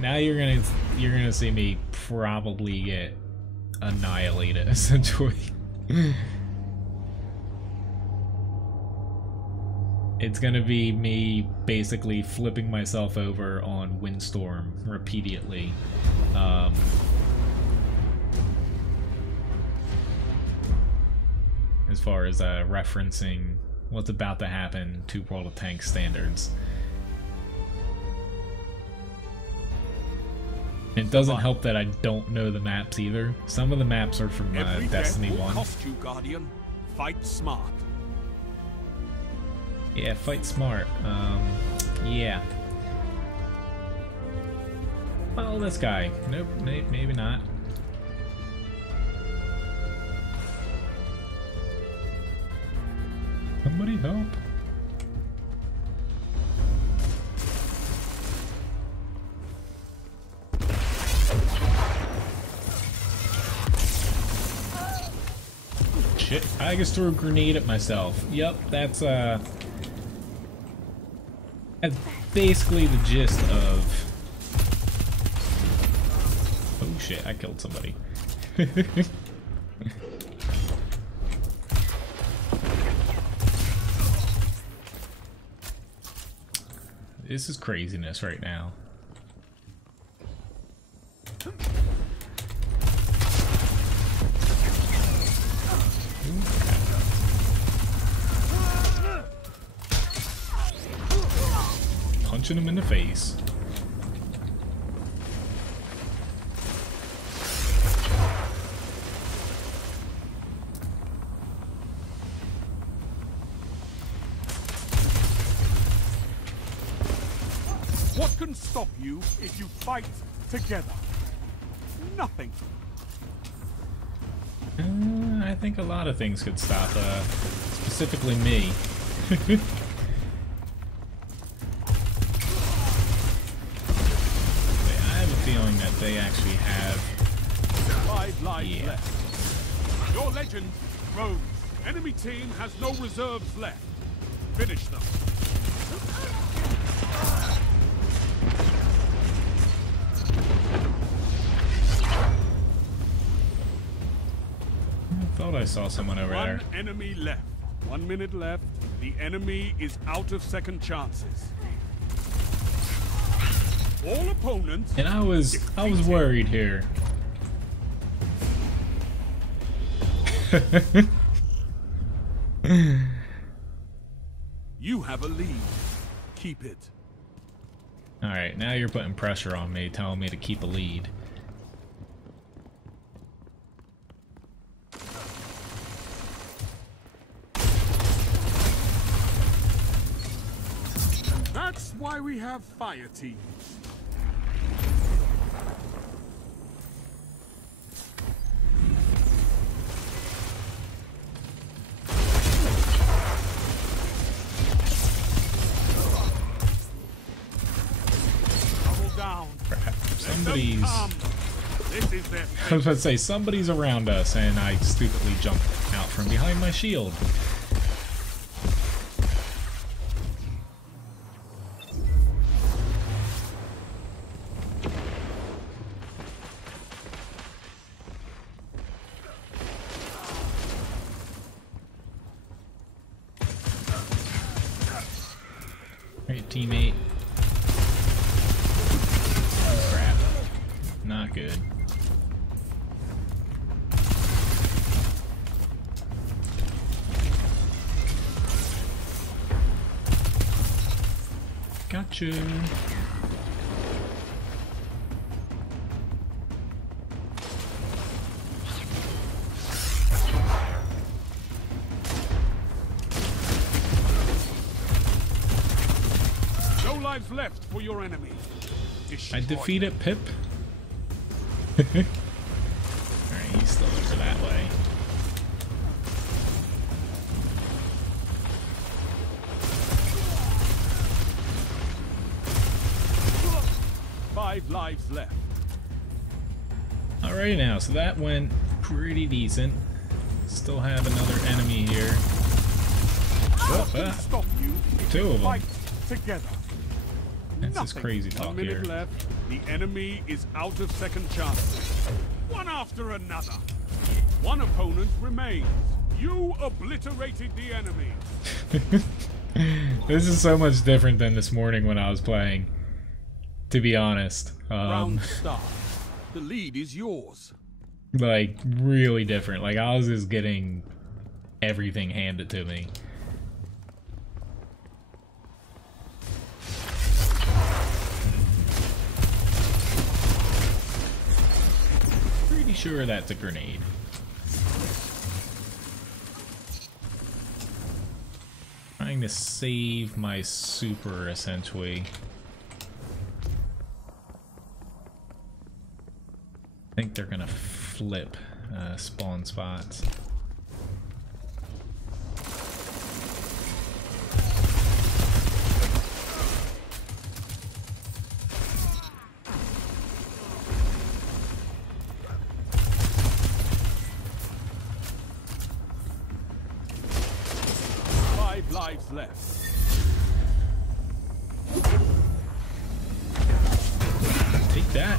Now you're gonna see me probably get annihilated, essentially. It's gonna be me basically flipping myself over on Windstorm repeatedly. As far as referencing what's about to happen to World of Tanks standards. It doesn't help that I don't know the maps either. Some of the maps are from Destiny 1. Cost you, Guardian. Fight smart. Yeah, fight smart. Yeah. Follow this guy. Nope, maybe not. Somebody help. Shit, I just threw a grenade at myself. Yep, that's basically the gist of... Oh shit, I killed somebody. This is craziness right now. Punching him in the face. What can stop you if you fight together? Nothing. I think a lot of things could stop, specifically me. Feeling that they actually have 5 lives left. Your legend grows. Enemy team has no reserves left. Finish them. I thought I saw someone over there. One enemy left. 1 minute left. The enemy is out of second chances. All opponents. And I was worried here. You have a lead. Keep it. Alright, now you're putting pressure on me, telling me to keep a lead. That's why we have fire teams. Double down. Crap. Somebody's... This is their I was about to say, somebody's around us, and I stupidly jumped out from behind my shield. Great teammate. Oh, crap. Not good. Gotcha. No lives left for your enemy. I defeated Pip. Alright, he's still over that way. Five lives left. Alright now, so that went pretty decent. Still have another enemy here. Stop you. Two of them. Fight together. That's just Nothing. crazy 1 talk minute here. left. The enemy is out of second chances. One after another. One opponent remains. You obliterated the enemy. This is so much different than this morning when I was playing, to be honest. Round start. The lead is yours. Like, really different. Like, I was just getting everything handed to me. Pretty sure that's a grenade. Trying to save my super, essentially. I think they're gonna flip spawn spots. Lives left. Take that.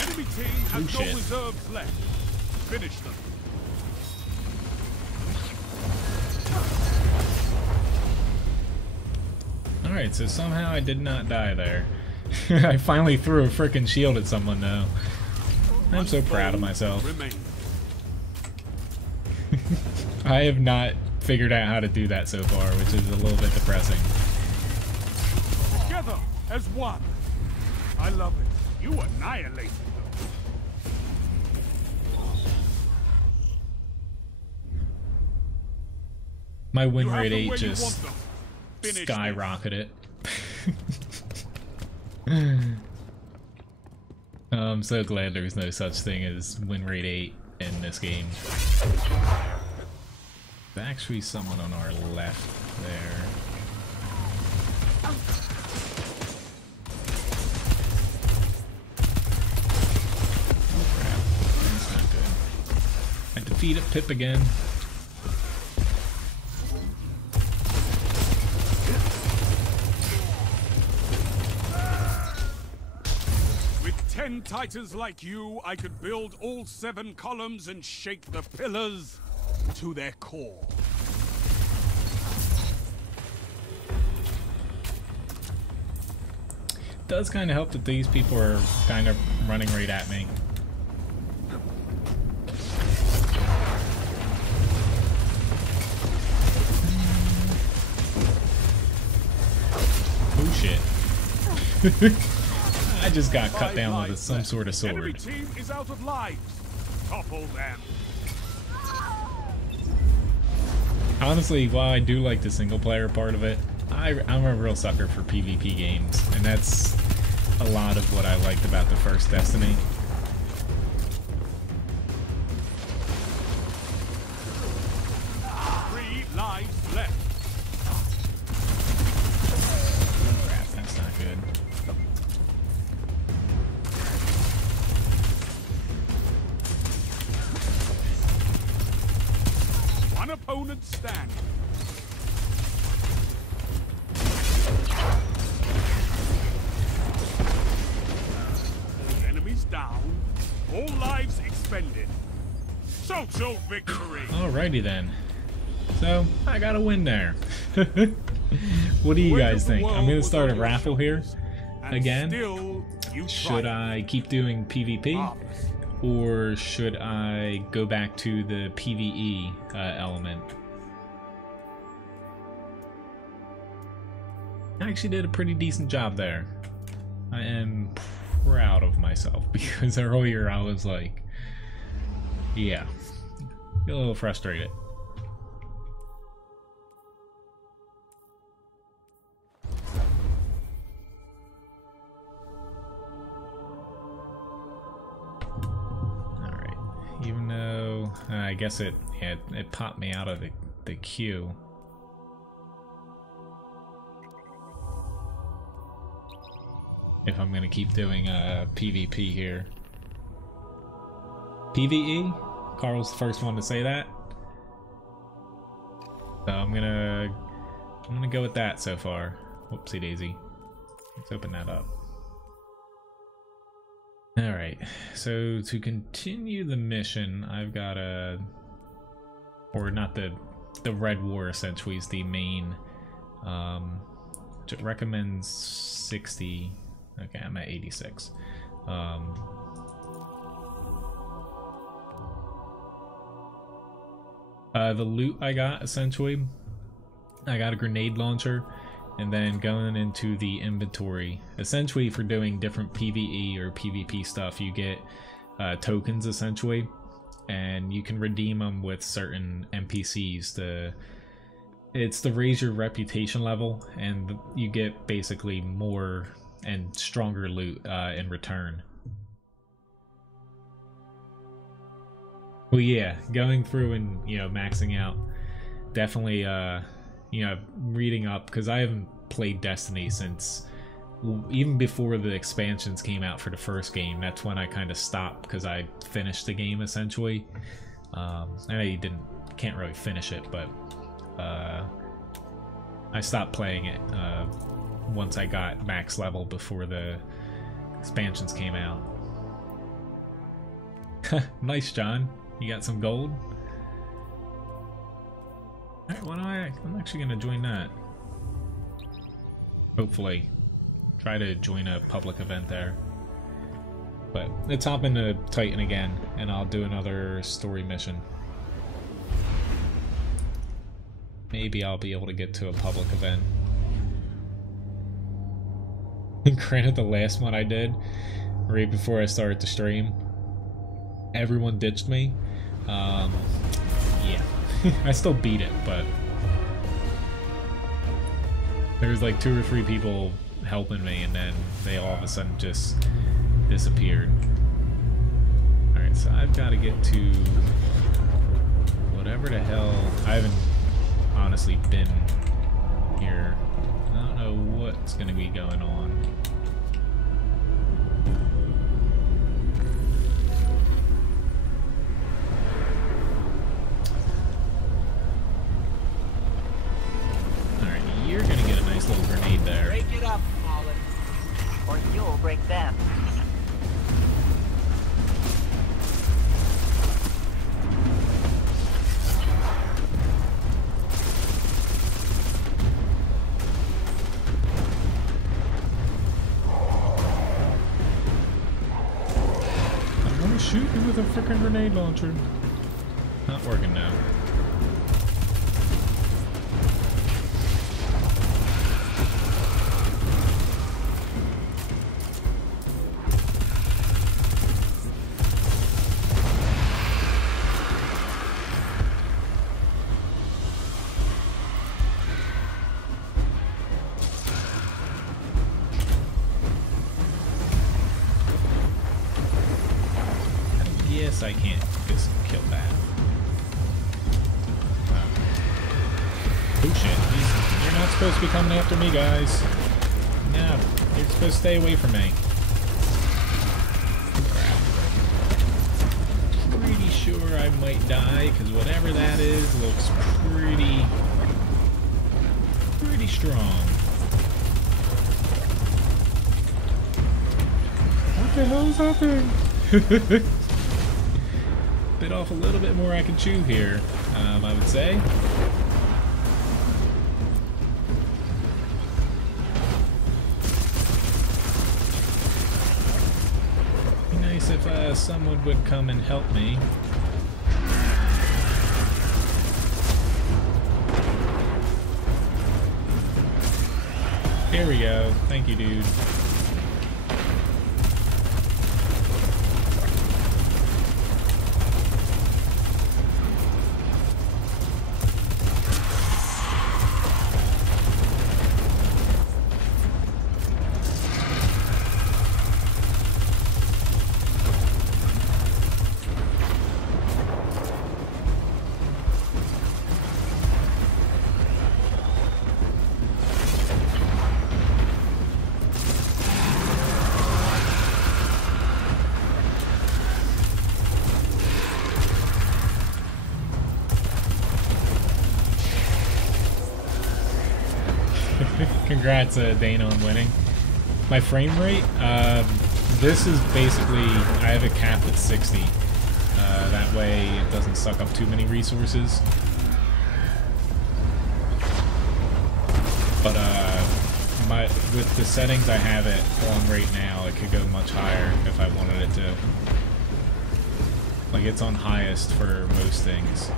Enemy team has no reserves left. Finish them. Alright, so somehow I did not die there. I finally threw a frickin' shield at someone now. I'm so proud of myself. I have not figured out how to do that so far, which is a little bit depressing. Together as one. I love it. You annihilated them. My win rate 8 just skyrocketed. I'm so glad there's no such thing as win rate 8 in this game. There's actually someone on our left there. Oh crap, that's not good. I defeated Pip again. With 10 titans like you, I could build all 7 columns and shake the pillars to their core. does kind of help that these people are kind of running right at me. Oh shit. I just got cut down with some sort of sword. Enemy team is out of lives. Topple them. Honestly, while I do like the single player part of it, I'm a real sucker for PvP games, and that's a lot of what I liked about the first Destiny. Three lives left. Crap, that's not good. One opponent standing. Enemies down. All lives expended. Social victory. Alrighty then. So, I got a win there. What do you guys think? I'm gonna start a raffle here again. Should I keep doing PvP? Or should I go back to the PvE element? I actually did a pretty decent job there. I am proud of myself because earlier I was like, yeah, a little frustrated. Even though I guess it popped me out of the queue. If I'm gonna keep doing PvP here. PvE? Carl's the first one to say that. So I'm gonna go with that so far. Whoopsie daisy. Let's open that up. Alright, so to continue the mission, I've got a... or not the Red War essentially is the main... it recommends 60... okay, I'm at 86. The loot I got, essentially, I got a grenade launcher. And then going into the inventory, essentially for doing different PvE or PvP stuff, you get tokens essentially, and you can redeem them with certain NPCs. It's to raise your reputation level, and you get basically more and stronger loot in return. Well, yeah, going through and maxing out, definitely. Reading up, because I haven't played Destiny since even before the expansions came out for the first game. That's when I kind of stopped because I finished the game essentially. I know you can't really finish it, but I stopped playing it once I got max level before the expansions came out. Nice, John. You got some gold? Alright, I'm actually gonna join that. Hopefully. Try to join a public event there. But let's hop into Titan again, and I'll do another story mission. Maybe I'll be able to get to a public event. Granted, the last one I did, right before I started the stream, everyone ditched me. Yeah. I still beat it, but there was like 2 or 3 people helping me, and then they all of a sudden just disappeared. Alright, so I've got to get to whatever the hell. I haven't honestly been here. I don't know what's going to be going on. You're gonna get a nice little grenade there. Break it up, Molly. Or you'll break them. shoot you with a frickin' grenade launcher. Not working now. Yes, I can't just kill that. Wow. Oh shit, you're not supposed to be coming after me, guys. No, you're supposed to stay away from me. Crap. Pretty sure I might die, because whatever that is looks pretty strong. What the hell is happening? Bit off a little bit more I can chew here, I would say. Be nice if someone would come and help me. There we go. Thank you, dude. Congrats, Dana, on winning. My frame rate, this is basically, I have it capped at 60. That way it doesn't suck up too many resources. But with the settings I have it on right now, it could go much higher if I wanted it to. Like, it's on highest for most things.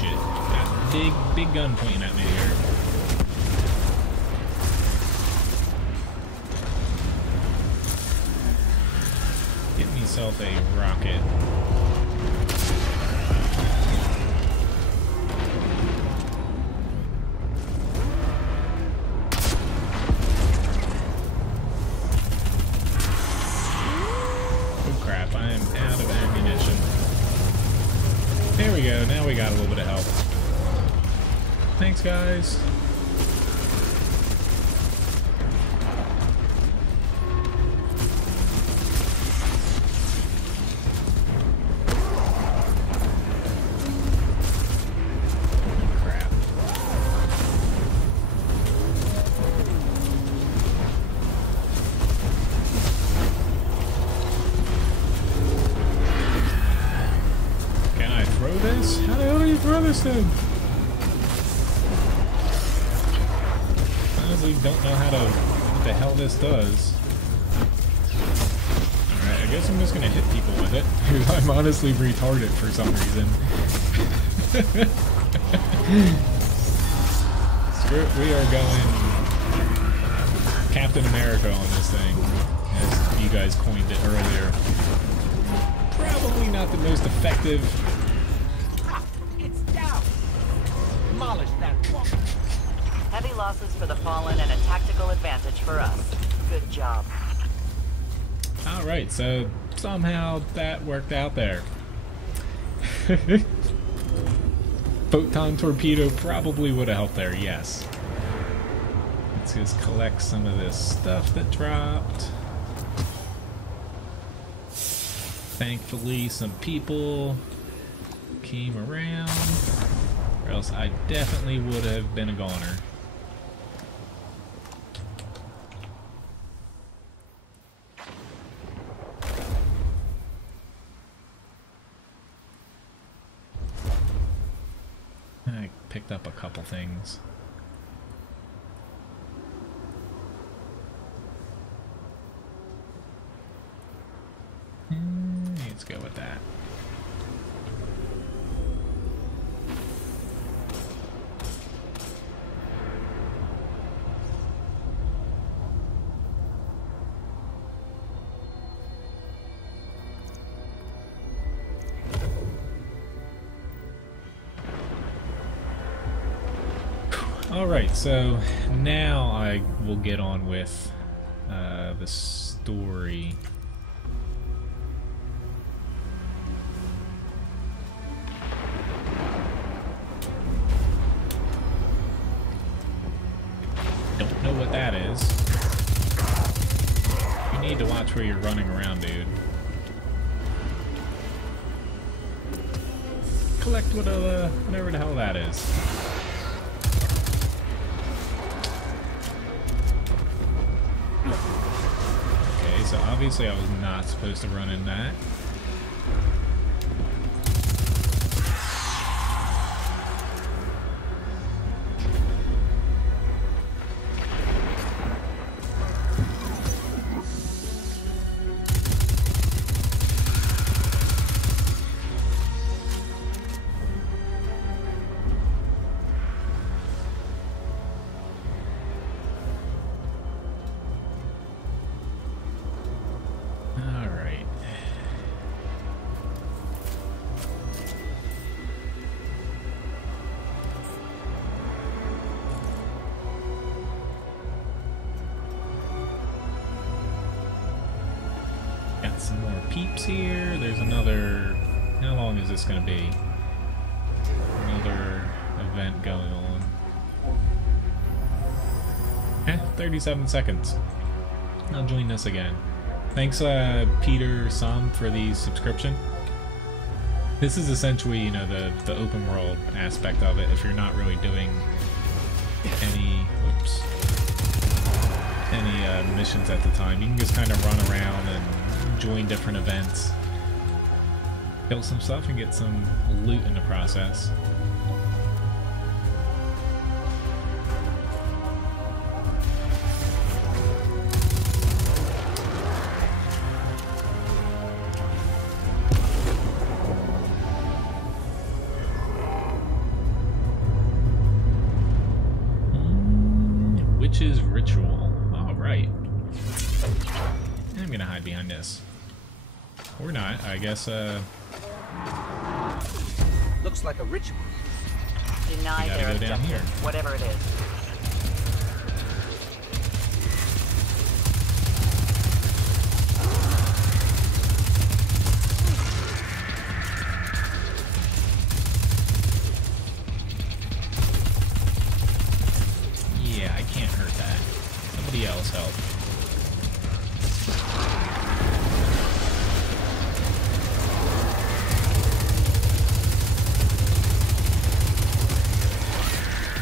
Shit, got big gun pointing at me here. Get myself a rocket. Oh crap, I am out of ammunition. There we go, now we got a little bit of help. Thanks, guys. Crap. Can I throw this? How the hell do you throw this thing? Honestly, don't know how to, what the hell this does. Alright, I guess I'm just gonna hit people with it. I'm honestly retarded for some reason. Screw it, we are going Captain America on this thing, as you guys coined it earlier. Probably not the most effective. It's down. Demolish that one. Heavy losses for the Fallen and a tactical advantage for us. Good job. Alright, so somehow that worked out there. Photon torpedo probably would have helped there, yes. Let's just collect some of this stuff that dropped. Thankfully, some people came around, or else I definitely would have been a goner. I picked up a couple things. Alright, so now I will get on with the story. Don't know what that is. You need to watch where you're running around, dude. Collect whatever the hell that is. Okay, so obviously I was not supposed to run in that. Got some more peeps here. There's another... How long is this going to be? Another event going on. 37 seconds. I'll join this again. Thanks, Peter Som, for the subscription. This is essentially, you know, the open world aspect of it. If you're not really doing any... Whoops. Any missions at the time, you can just kind of run around and join different events, kill some stuff, and get some loot in the process. Witch's Ritual. All right. I'm gonna hide behind this. Or not, I guess, Looks like a ritual. Deny their go down objective, here. whatever it is. Yeah, I can't hurt that. Somebody else help.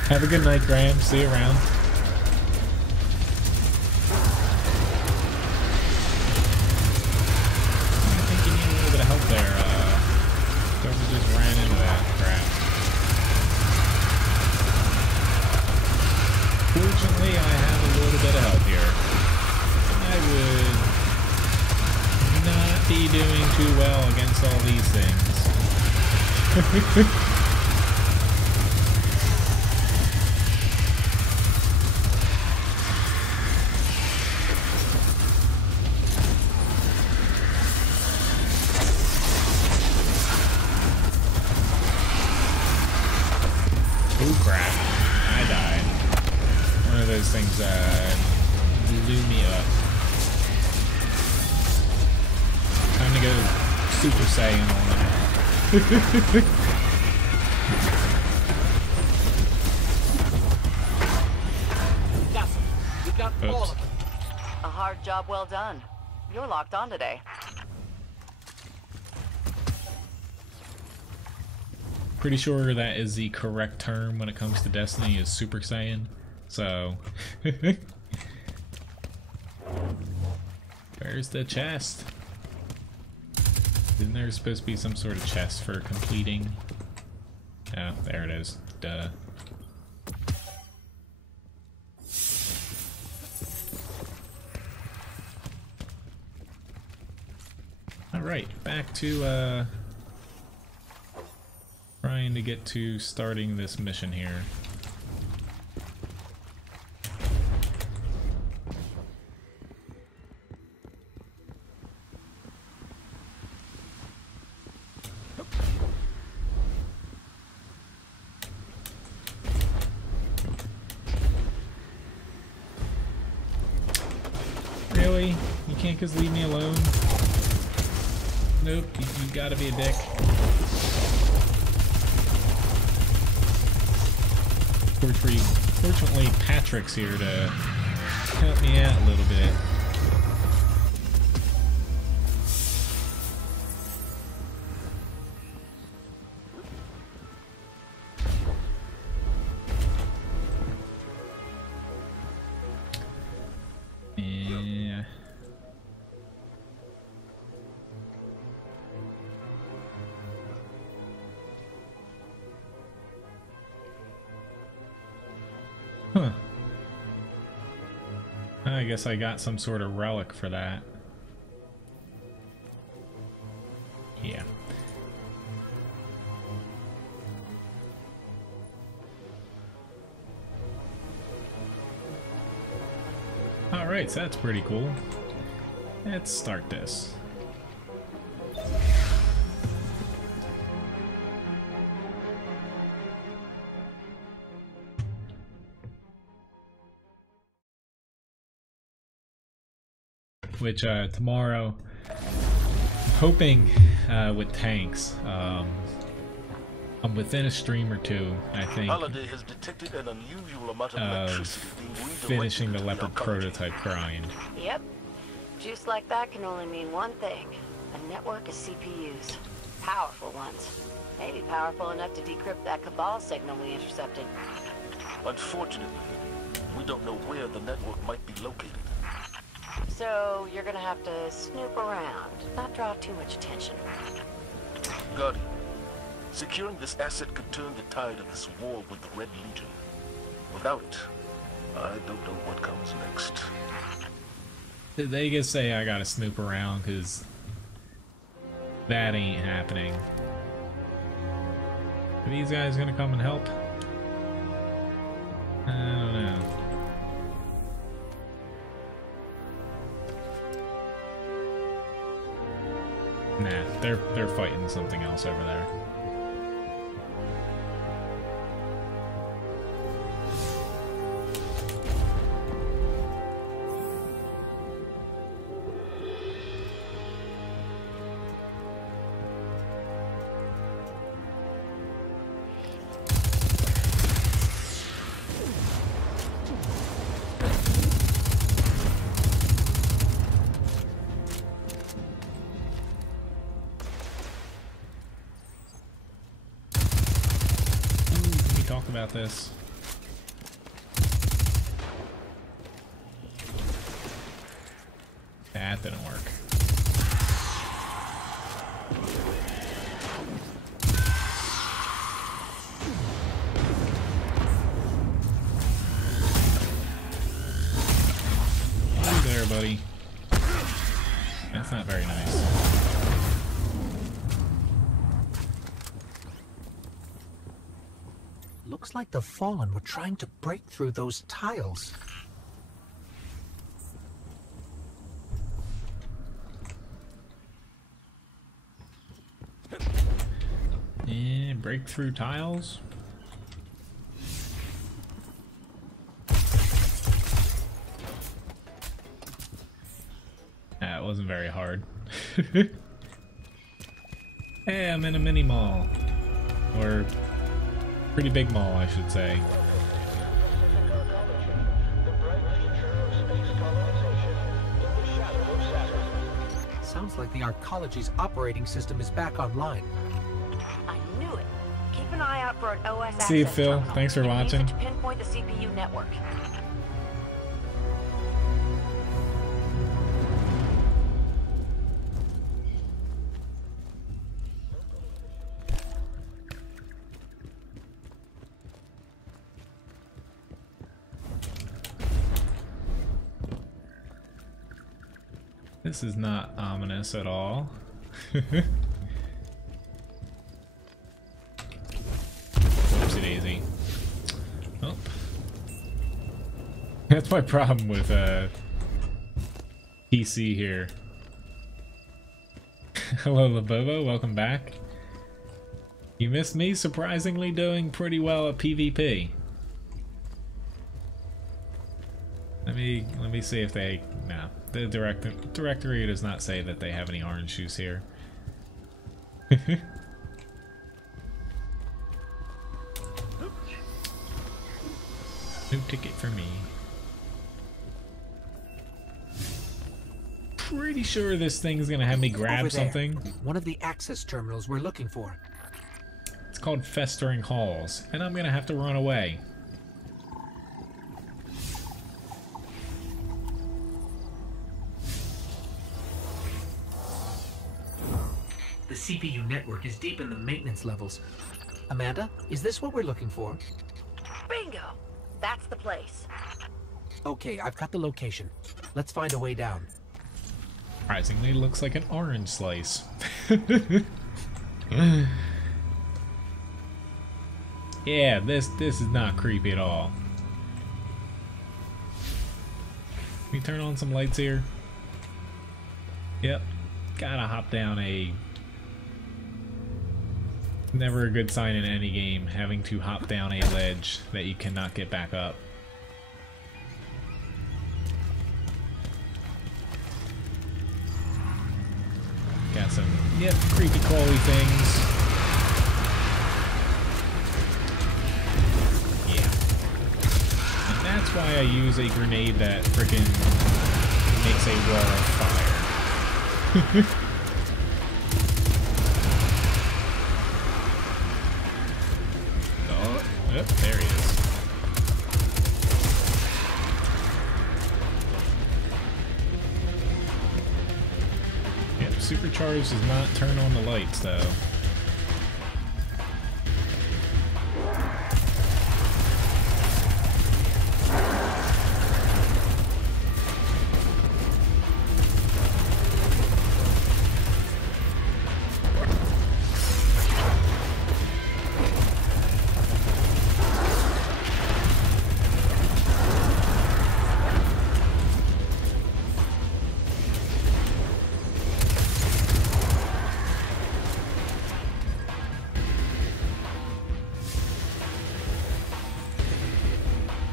Have a good night, Graham. See you around. I think you need a little bit of help there. Whoever just ran into that crap. Fortunately, I have a little bit of help here. I would not be doing too well against all these things. Oh crap, I died. One of those things blew me up. Time to go Super Saiyan on it. We got all of them. A hard job well done. You're locked on today. Pretty sure that is the correct term when it comes to Destiny, is Super Saiyan. So, where's the chest? Isn't there supposed to be some sort of chest for completing? Oh, there it is. Duh. Alright, back to, trying to get to starting this mission here. can't just leave me alone. Nope, you gotta be a dick. Fortunately, Patrick's here to help me out a little bit. Yeah. Huh. I guess I got some sort of relic for that. Yeah. Alright, so that's pretty cool. Let's start this. Which tomorrow, I'm hoping with tanks, I'm within a stream or two, I think, Holiday has detected an unusual amount of electricity being finishing the redirected Leopard in our country. prototype grind. Yep. Juice like that can only mean one thing. A network of CPUs. Powerful ones. Maybe powerful enough to decrypt that Cabal signal we intercepted. Unfortunately, we don't know where the network might be located. So you're gonna have to snoop around, not draw too much attention. Guardian, securing this asset could turn the tide of this war with the Red Legion. Without it, I don't know what comes next. Did they just say I gotta snoop around? Cause that ain't happening. Are these guys gonna come and help? I don't know. Nah, they're fighting something else over there. About this. That didn't work. Hey there, buddy. That's not very nice. Looks like the Fallen were trying to break through those tiles. And break through tiles. That wasn't very hard. Hey, I'm in a mini mall. Or pretty big mall, I should say. Sounds like the Arcology's operating system is back online. I knew it. Keep an eye out for an OS access See you, Phil. terminal. Thanks for You can use it watching. to pinpoint the CPU network. This is not ominous at all. Oopsie daisy. Oh. That's my problem with PC here. Hello Labovo, welcome back. You missed me surprisingly doing pretty well at PvP. Let me see if they... No, the directory does not say that they have any orange juice here. No ticket for me. Pretty sure this thing's gonna have me grab Over there. something. One of the access terminals we're looking for. It's called Festering Halls, and I'm gonna have to run away. The CPU network is deep in the maintenance levels. Amanda, is this what we're looking for? Bingo! That's the place. Okay, I've got the location. Let's find a way down. Surprisingly, looks like an orange slice. Yeah, this is not creepy at all. Can we turn on some lights here? Yep. Gotta hop down a... Never a good sign in any game, having to hop down a ledge that you cannot get back up. Got some, yep, creepy crawly things. Yeah. And that's why I use a grenade that frickin' makes a wall of fire. Oh, there he is. Yep, supercharge does not turn on the lights though.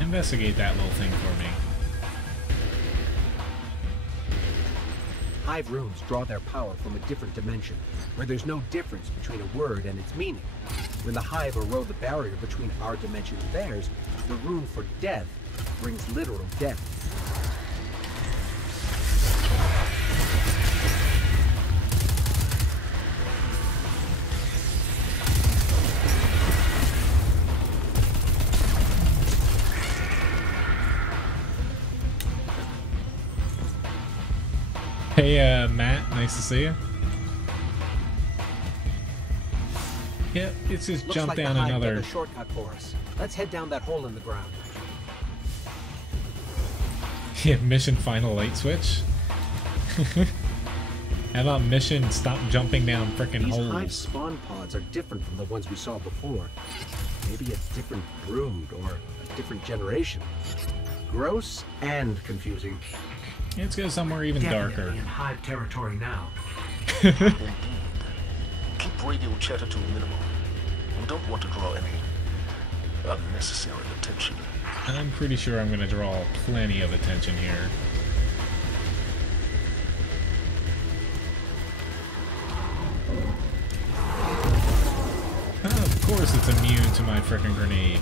Investigate that little thing for me. Hive runes draw their power from a different dimension, where there's no difference between a word and its meaning. When the Hive erode the barrier between our dimension and theirs, the rune for death brings literal death. Hey, Matt, nice to see you. Yep, it's just Looks jump like down the Hive another. dug a shortcut for us. Let's head down that hole in the ground. Yeah, mission final light switch. How about mission stop jumping down frickin' These holes? Hive spawn pods are different from the ones we saw before. Maybe a different brood or a different generation. Gross and confusing. Let's go somewhere even darker. Definitely in Hive territory now. Indeed. Keep radio chatter to a minimum. We don't want to draw any unnecessary attention. I'm pretty sure I'm gonna draw plenty of attention here. Oh, of course it's immune to my frickin' grenade.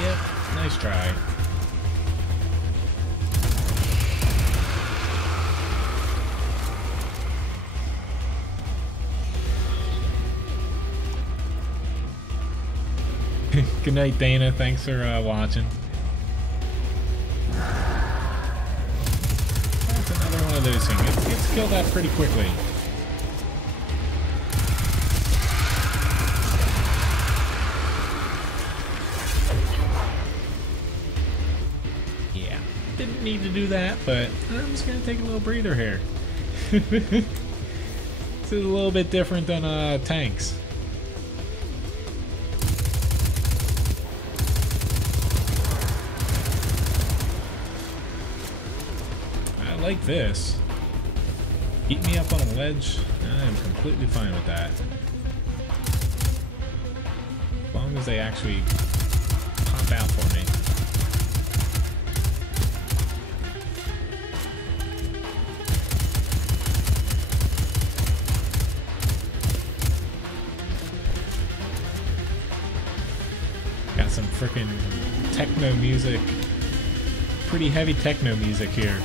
Yep, nice try. Good night, Dana. Thanks for watching. That's another one of those things. It gets killed out pretty quickly. Yeah, didn't need to do that, but I'm just gonna take a little breather here. This is a little bit different than tanks. I like this. Keep me up on a ledge. I am completely fine with that. long as they actually pop out for me. Got some freaking techno music. Pretty heavy techno music here.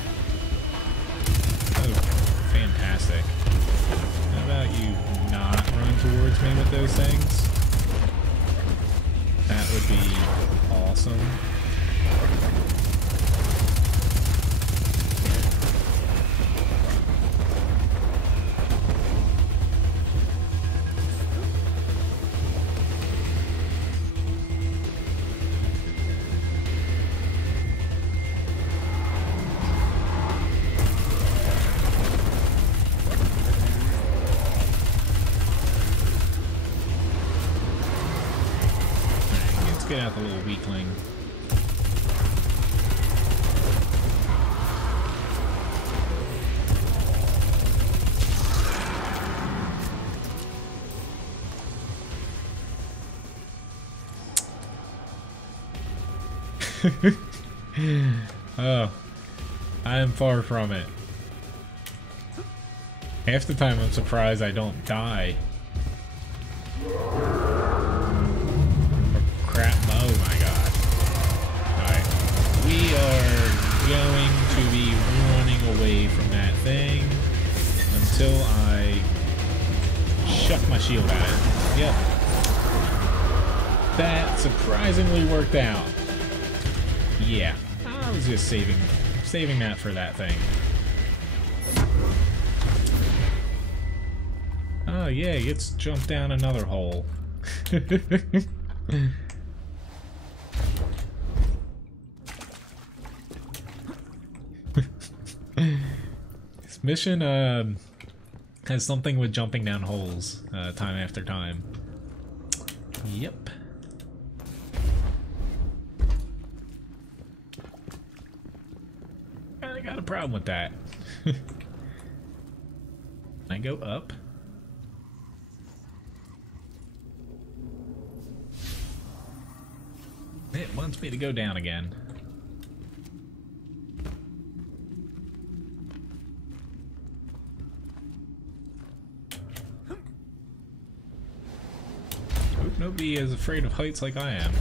Oh, fantastic. How about you not run towards me with those things? That would be awesome. Get out the little weakling. Oh, I am far from it. Half the time I'm surprised I don't die. Crap, oh my god. Alright. We are going to be running away from that thing until I chuck my shield at it. Yep. That surprisingly worked out. Yeah. I was just saving that for that thing. Oh yeah, he gets jumped down another hole. This mission has something with jumping down holes time after time. Yep. I got a problem with that. Can I go up? It wants me to go down again. Hope nobody is afraid of heights like I am.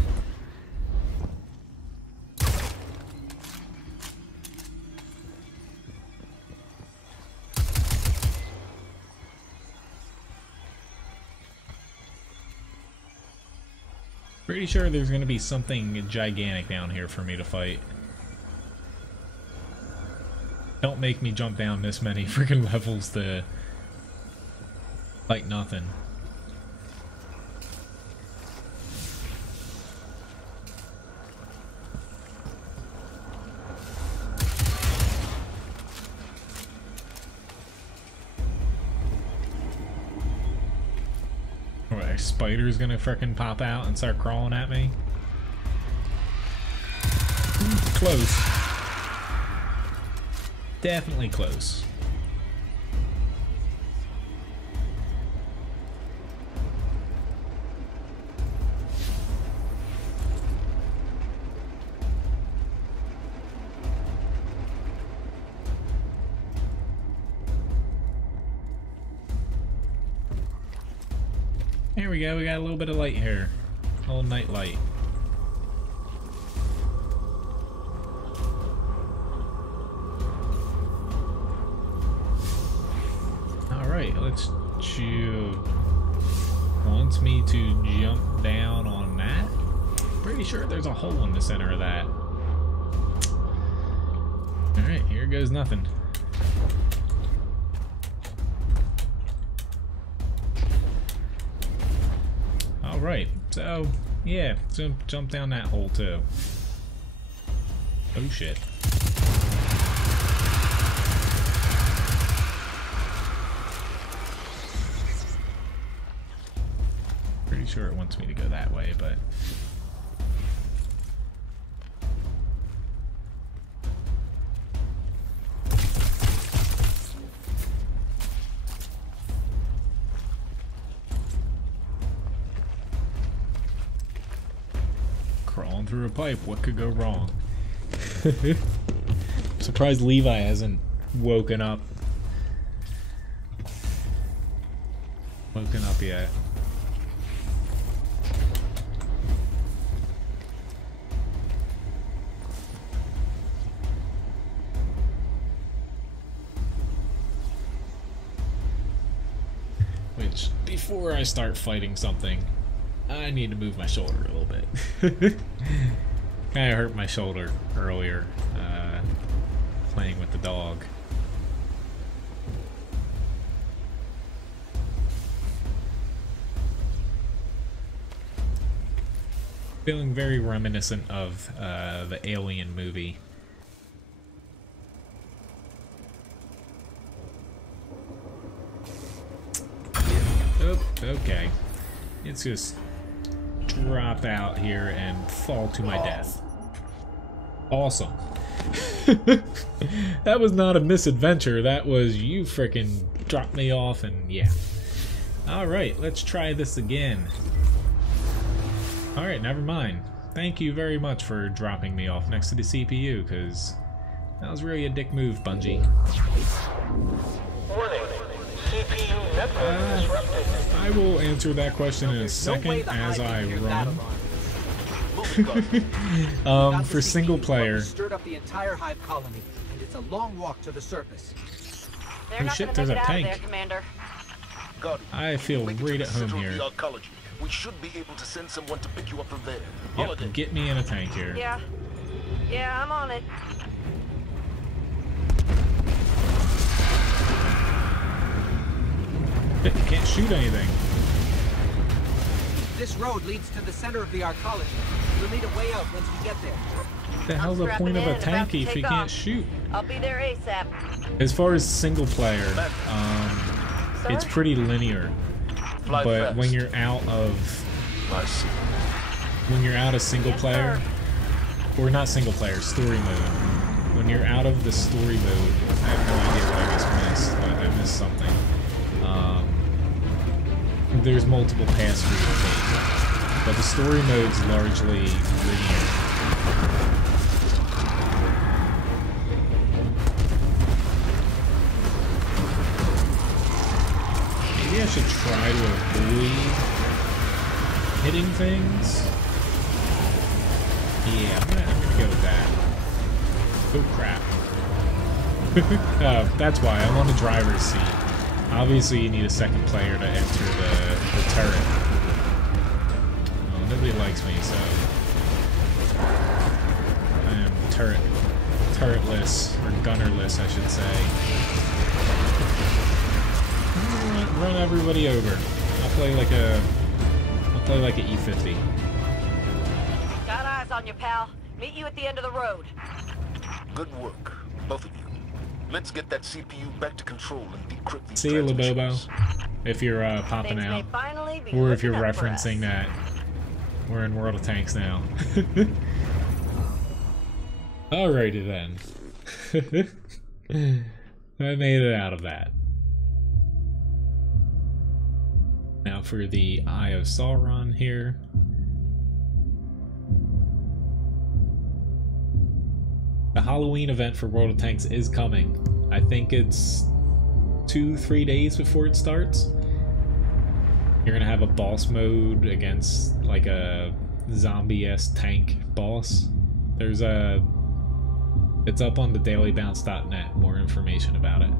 Pretty sure there's gonna be something gigantic down here for me to fight. Don't make me jump down this many freaking levels to fight nothing. What, spider's gonna frickin' pop out and start crawling at me? Close. Definitely close. Here we go, we got a little bit of light here. A little night light. Alright, let's chew. Wants me to jump down on that? Pretty sure there's a hole in the center of that. Alright, here goes nothing. Alright, so yeah, jump down that hole too. Oh shit. Pretty sure it wants me to go that way, but going through a pipe. What could go wrong? Surprised Levi hasn't woken up yet. Which, before I start fighting something, I need to move my shoulder a little bit. Kinda hurt my shoulder earlier, playing with the dog. Feeling very reminiscent of the Alien movie. Oh, okay. Let's just drop out here and fall to my death. Awesome. That was not a misadventure. That was you frickin' dropped me off and yeah. Alright, let's try this again. Alright, never mind. Thank you very much for dropping me off next to the CPU, because that was really a dick move, Bungie. Warning. CPU network disrupted. I will answer that question in a second as I run. For single player. Stirred up the entire hive colony, and it's a long walk to the surface. They're Oh not shit, gonna there's make a it out of tank. there, Commander. I feel right at home here. We should be able to send someone to pick you up from there. Yep, get me in a tank here. Yeah. Yeah, I'm on it. You can't shoot anything. This road leads to the center of the arcology. We'll need a way out once we get there. What the hell's the point of a tanky if you can't shoot? I'll be there ASAP. As far as single player, it's pretty linear. But when you're out of single player, or not single player, story mode. When you're out of the story mode, I have no idea what I just missed, but I missed something. There's multiple paths for you to take, but the story mode's largely linear. Maybe I should try to avoid hitting things. Yeah, I'm gonna go with that. Oh crap. That's why I'm on the driver's seat. Obviously you need a second player to enter the turret. Oh, nobody likes me, so I am turretless, or gunnerless I should say. Run everybody over. I'll play like a E50. Got eyes on you, pal. Meet you at the end of the road. Good work, both of you. Let's get that CPU back to control and decrypt these See you, Labobo, transmissions. if you're popping Things may out, finally be or if you're looking up for referencing us. that we're in World of Tanks now. Alrighty then. I made it out of that. Now for the Eye of Sauron here. The Halloween event for World of Tanks is coming. I think it's 2-3 days before it starts. You're gonna have a boss mode against like a zombie-esque tank boss. There's a... It's up on the dailybounce.net, more information about it.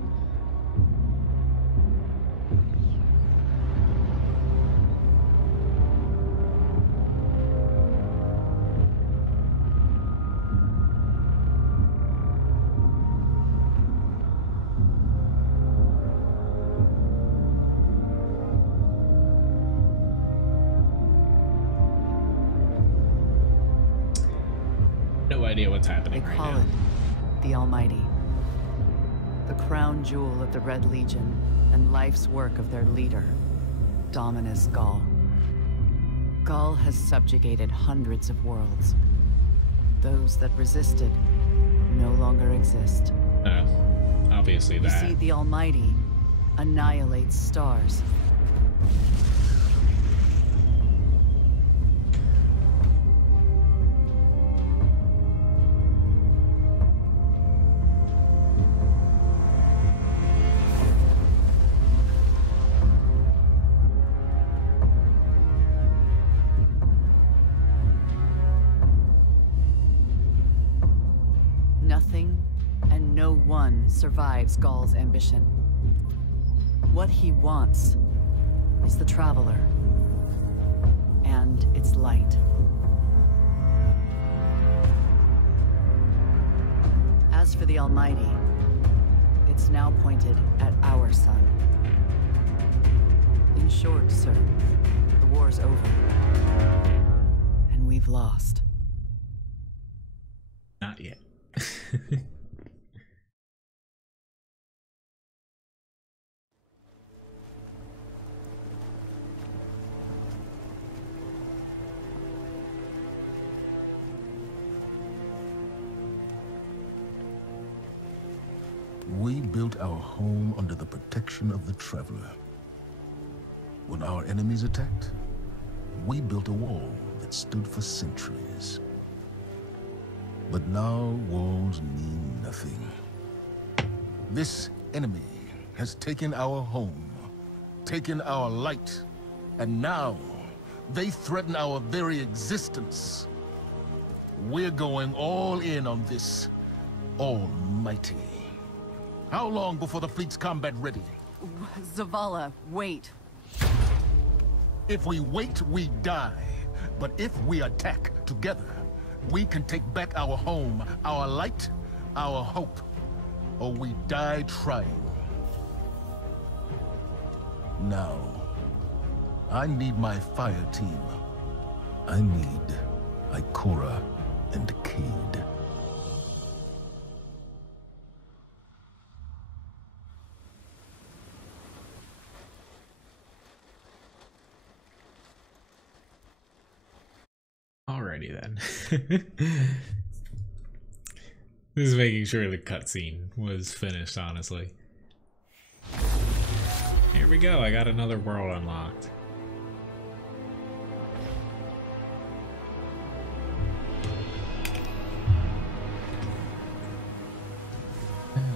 No idea what's happening They right call now. it the Almighty. The crown jewel of the Red Legion and life's work of their leader, Dominus Gaul. Gaul has subjugated hundreds of worlds. Those that resisted no longer exist. No, obviously You that. see, the Almighty annihilates stars. survives Gaul's ambition. What he wants is the Traveler and its light. As for the Almighty, it's now pointed at our sun. In short, sir, the war's over. And we've lost. Not yet. We built our home under the protection of the Traveler. When our enemies attacked, we built a wall that stood for centuries. But now walls mean nothing. This enemy has taken our home, taken our light, and now they threaten our very existence. We're going all in on this Almighty. How long before the fleet's combat ready? Zavala, wait. If we wait, we die. But if we attack together, we can take back our home, our light, our hope. Or we die trying. Now, I need my fire team. I need Ikora and Cade. Alrighty then. This is making sure the cutscene was finished, honestly. Here we go, I got another world unlocked.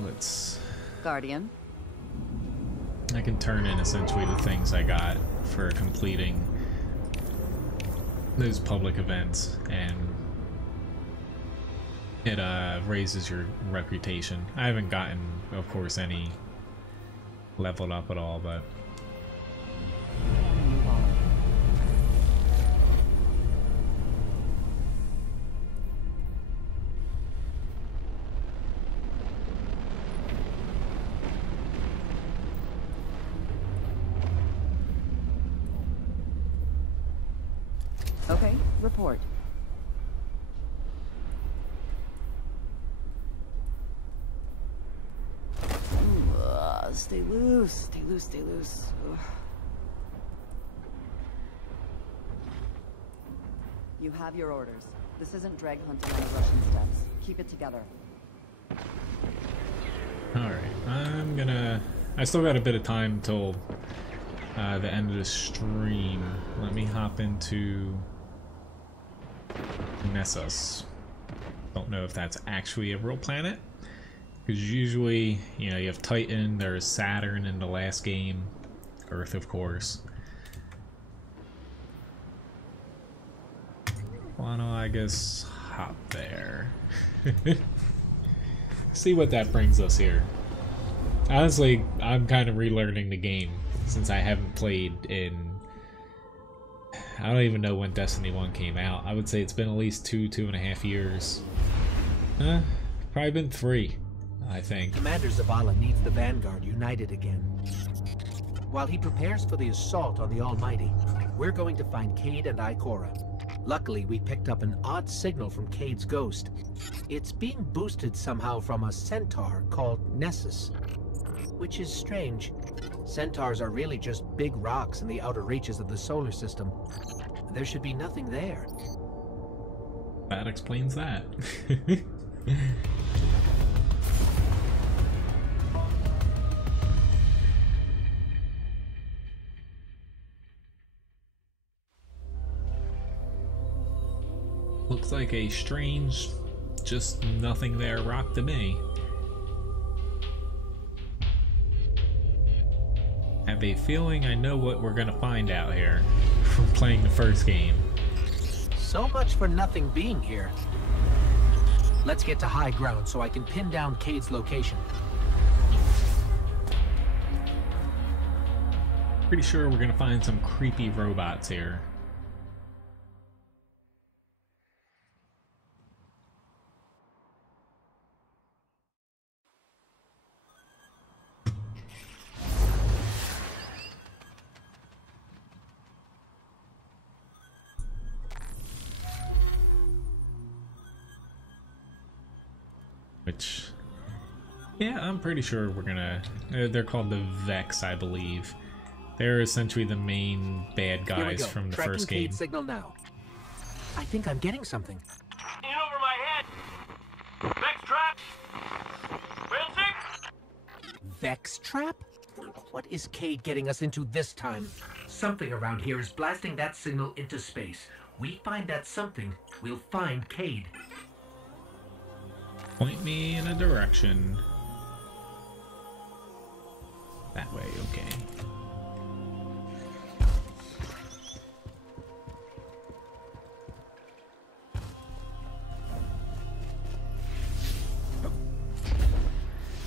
Let's... Guardian. I can turn in essentially the things I got for completing those public events, and it raises your reputation. I haven't gotten, of course, any leveled up at all, but okay, report. Stay loose, stay loose, stay loose. Ugh. You have your orders. This isn't drag hunting on the Russian steppes. Keep it together. alright, I still got a bit of time till the end of the stream. Let me hop into Nessus. Don't know if that's actually a real planet, because usually, you know, you have Titan, there's Saturn in the last game, Earth of course. Why don't I guess hop there? See what that brings us here. Honestly, I'm kind of relearning the game since I haven't played in... I don't even know when Destiny 1 came out. I would say it's been at least 2.5 years. Probably been 3, I think. Commander Zavala needs the Vanguard united again. While he prepares for the assault on the Almighty, we're going to find Cade and Ikora. Luckily, we picked up an odd signal from Cade's ghost. It's being boosted somehow from a centaur called Nessus, which is strange. Centaurs are really just big rocks in the outer reaches of the solar system. There should be nothing there. That explains that. Looks like a strange, just nothing there rock to me. I have a feeling I know what we're gonna find out here from playing the first game. So much for nothing being here. Let's get to high ground so I can pin down Cade's location. Pretty sure we're gonna find some creepy robots here. Which, yeah, I'm pretty sure we're gonna... they're called the Vex, I believe. They're essentially the main bad guys from the first game. Tracking signal now. I think I'm getting something. In over my head. Vex trap. Failsafe. Vex trap? What is Cade getting us into this time? Something around here is blasting that signal into space. We find that something, we'll find Cade. Point me in a direction. That way, okay.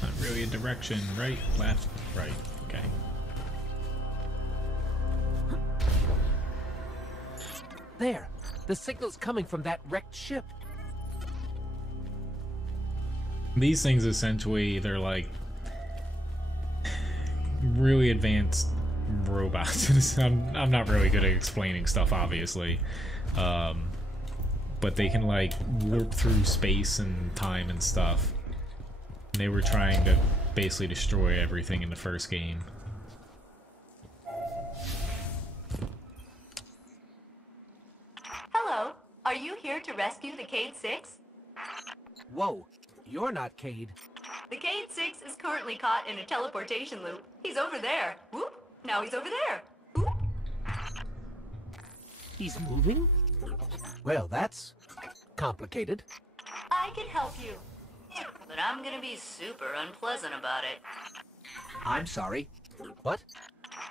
Not really a direction. Right, left, right. Okay. There! The signal's coming from that wrecked ship. These things essentially, they're like really advanced robots. I'm not really good at explaining stuff, obviously. But they can like warp through space and time and stuff. And they were trying to basically destroy everything in the first game. Hello. Are you here to rescue the Cade 6? Whoa, you're not Cade. The Cade 6 is currently caught in a teleportation loop. He's over there. Whoop. Now he's over there. Whoop. He's moving? Well, that's complicated. I can help you. But I'm gonna be super unpleasant about it. I'm sorry. What?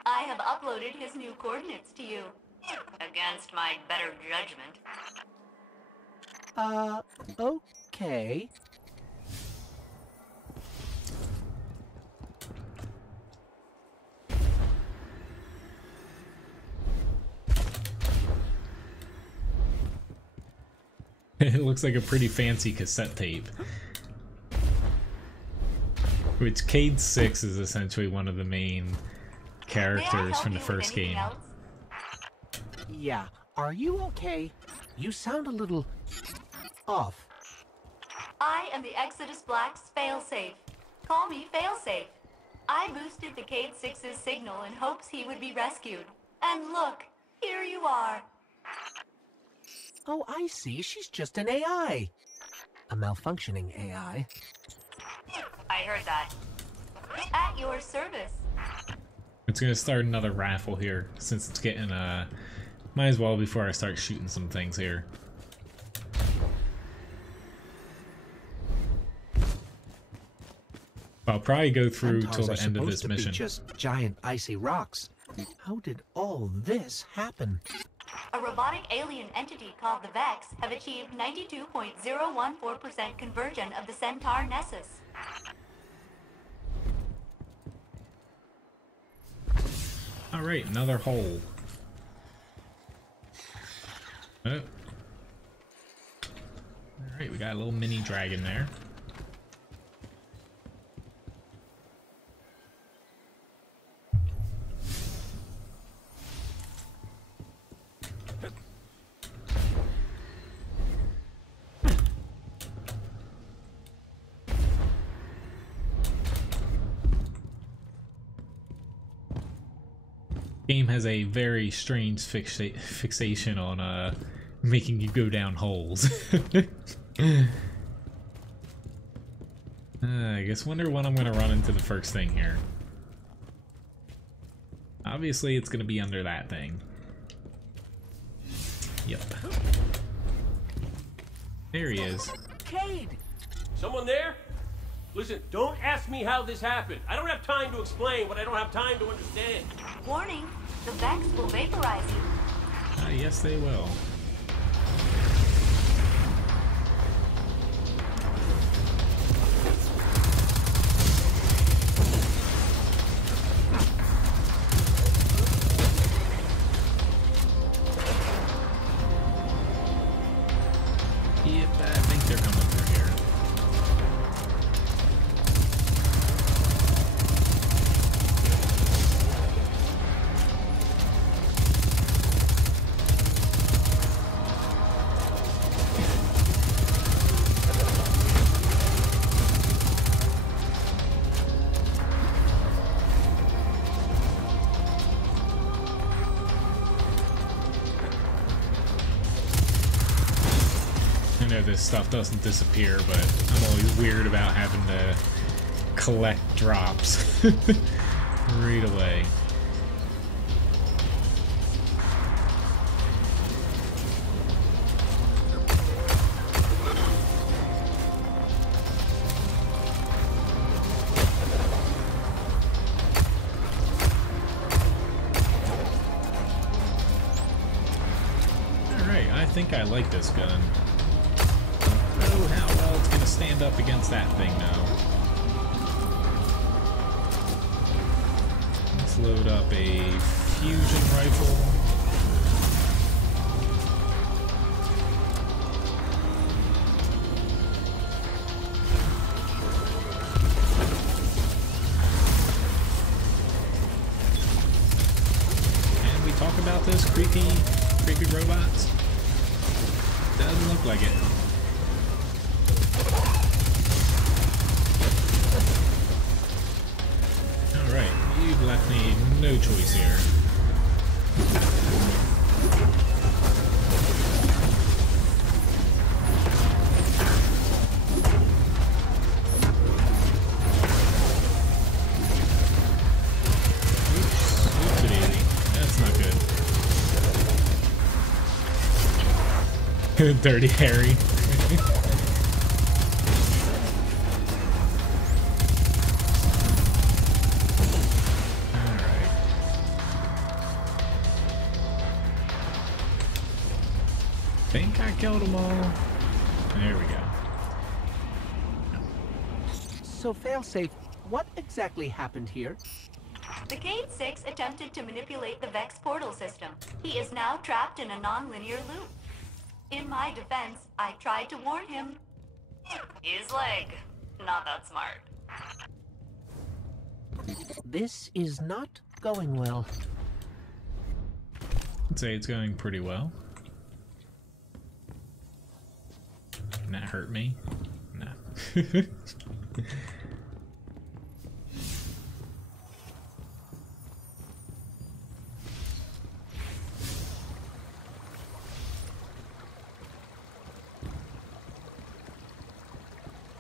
I have uploaded his new coordinates to you. Against my better judgment. Okay. It looks like a pretty fancy cassette tape. Which Cade 6 is essentially one of the main characters from the first game. Else? Yeah, are you okay? You sound a little off. I am the Exodus Black's failsafe. Call me failsafe. I boosted the Cade 6's signal in hopes he would be rescued. And look, here you are. Oh, I see. She's just an AI. A malfunctioning AI. I heard that. At your service. It's gonna start another raffle here, since it's getting, might as well before I start shooting some things here. I'll probably go through till the end of this mission. Just giant icy rocks. How did all this happen? A robotic alien entity called the Vex have achieved 92.014% conversion of the Centaur Nessus. Alright, another hole. Oh. Alright, we got a little mini dragon there. Game has a very strange fixation on making you go down holes. I guess wonder when I'm gonna run into the first thing here. Obviously it's gonna be under that thing. Yep. There he is. Cade! Someone there? Listen, don't ask me how this happened. I don't have time to explain what I don't have time to understand. Warning, the Vex will vaporize you. Yes, they will. this stuff doesn't disappear, but I'm always weird about having to collect drops right away. I think I like this gun. Don't know how well it's gonna stand up against that thing now. Let's load up a fusion rifle. And we talk about this creepy robots. Doesn't look like it. Alright, you've left me no choice here. Oops, daisy. That's not good. Dirty Harry. Alright. Think I killed them all. There we go. So, Failsafe, what exactly happened here? The Cade 6 attempted to manipulate the Vex portal system. He is now trapped in a non-linear loop. In my defense, I tried to warn him. He's like, not that smart. This is not going well. I'd say it's going pretty well. Can that hurt me? No.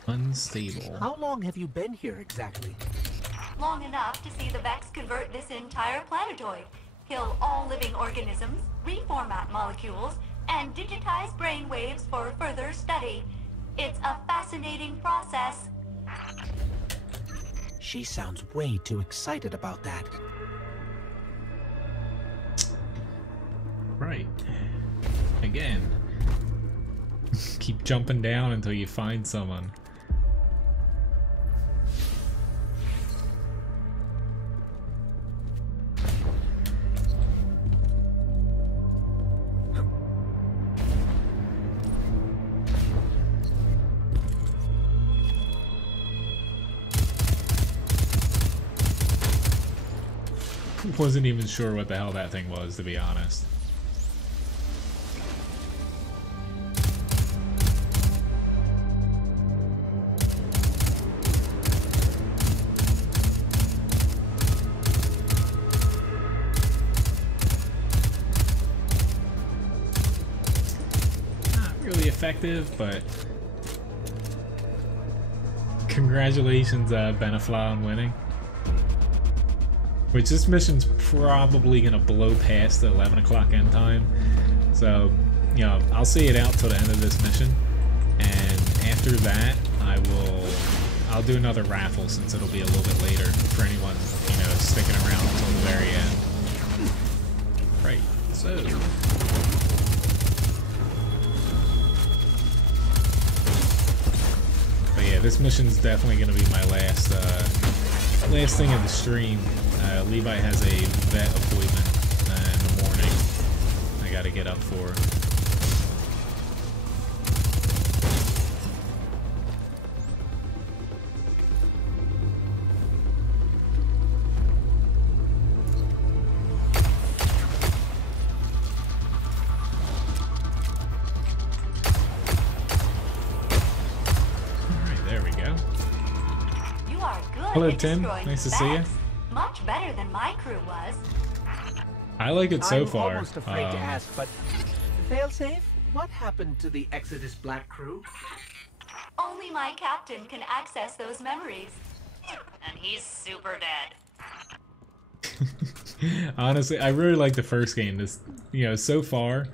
Unstable. How long have you been here exactly? Long enough to see the Vex convert this entire planetoid, kill all living organisms, reformat molecules, and digitize brainwaves for further study. It's a fascinating process. She sounds way too excited about that. Right. Again. Keep jumping down until you find someone. Wasn't even sure what the hell that thing was, to be honest. Not really effective, but congratulations, Benefla, on winning. Which this mission's probably gonna blow past the 11 o'clock end time, so you know I'll see it out till the end of this mission, and after that I'll do another raffle since it'll be a little bit later for anyone sticking around until the very end. Right, so but yeah, this mission's definitely gonna be my last thing of the stream. Levi has a vet appointment in the morning I gotta get up for. Alright, there we go. You are good. Hello, at Tim. destroying Nice to see you. Vex. Much better than my crew was. I like it so I'm far. almost afraid to ask, but Failsafe, what happened to the Exodus Black crew? Only my captain can access those memories. And he's super dead. Honestly, I really like the first game. This, so far,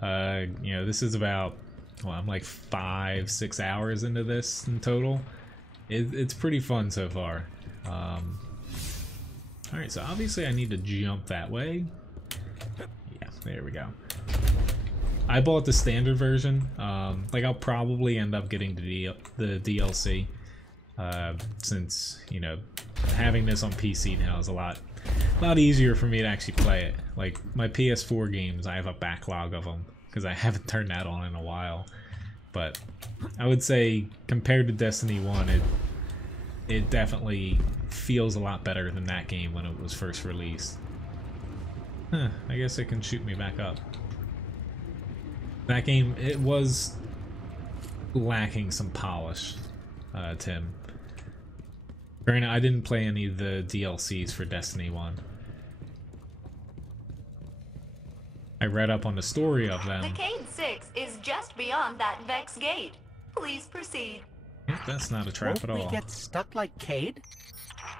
this is about, well, I'm like 5-6 hours into this in total. It's pretty fun so far. Alright, so obviously I need to jump that way. Yeah, there we go. I bought the standard version. Like, I'll probably end up getting the DLC. Since, having this on PC now is a lot easier for me to actually play it. Like, my PS4 games, I have a backlog of them because I haven't turned that on in a while. But I would say, compared to Destiny 1, it definitely feels a lot better than that game when it was first released. Huh, I guess it can shoot me back up. That game, it was lacking some polish, Tim. Granted, I didn't play any of the DLCs for Destiny 1. I read up on the story of them. The Cade 6 is just beyond that Vex gate. Please proceed. Yep, that's not a trap at all. Won't we get stuck like Cade?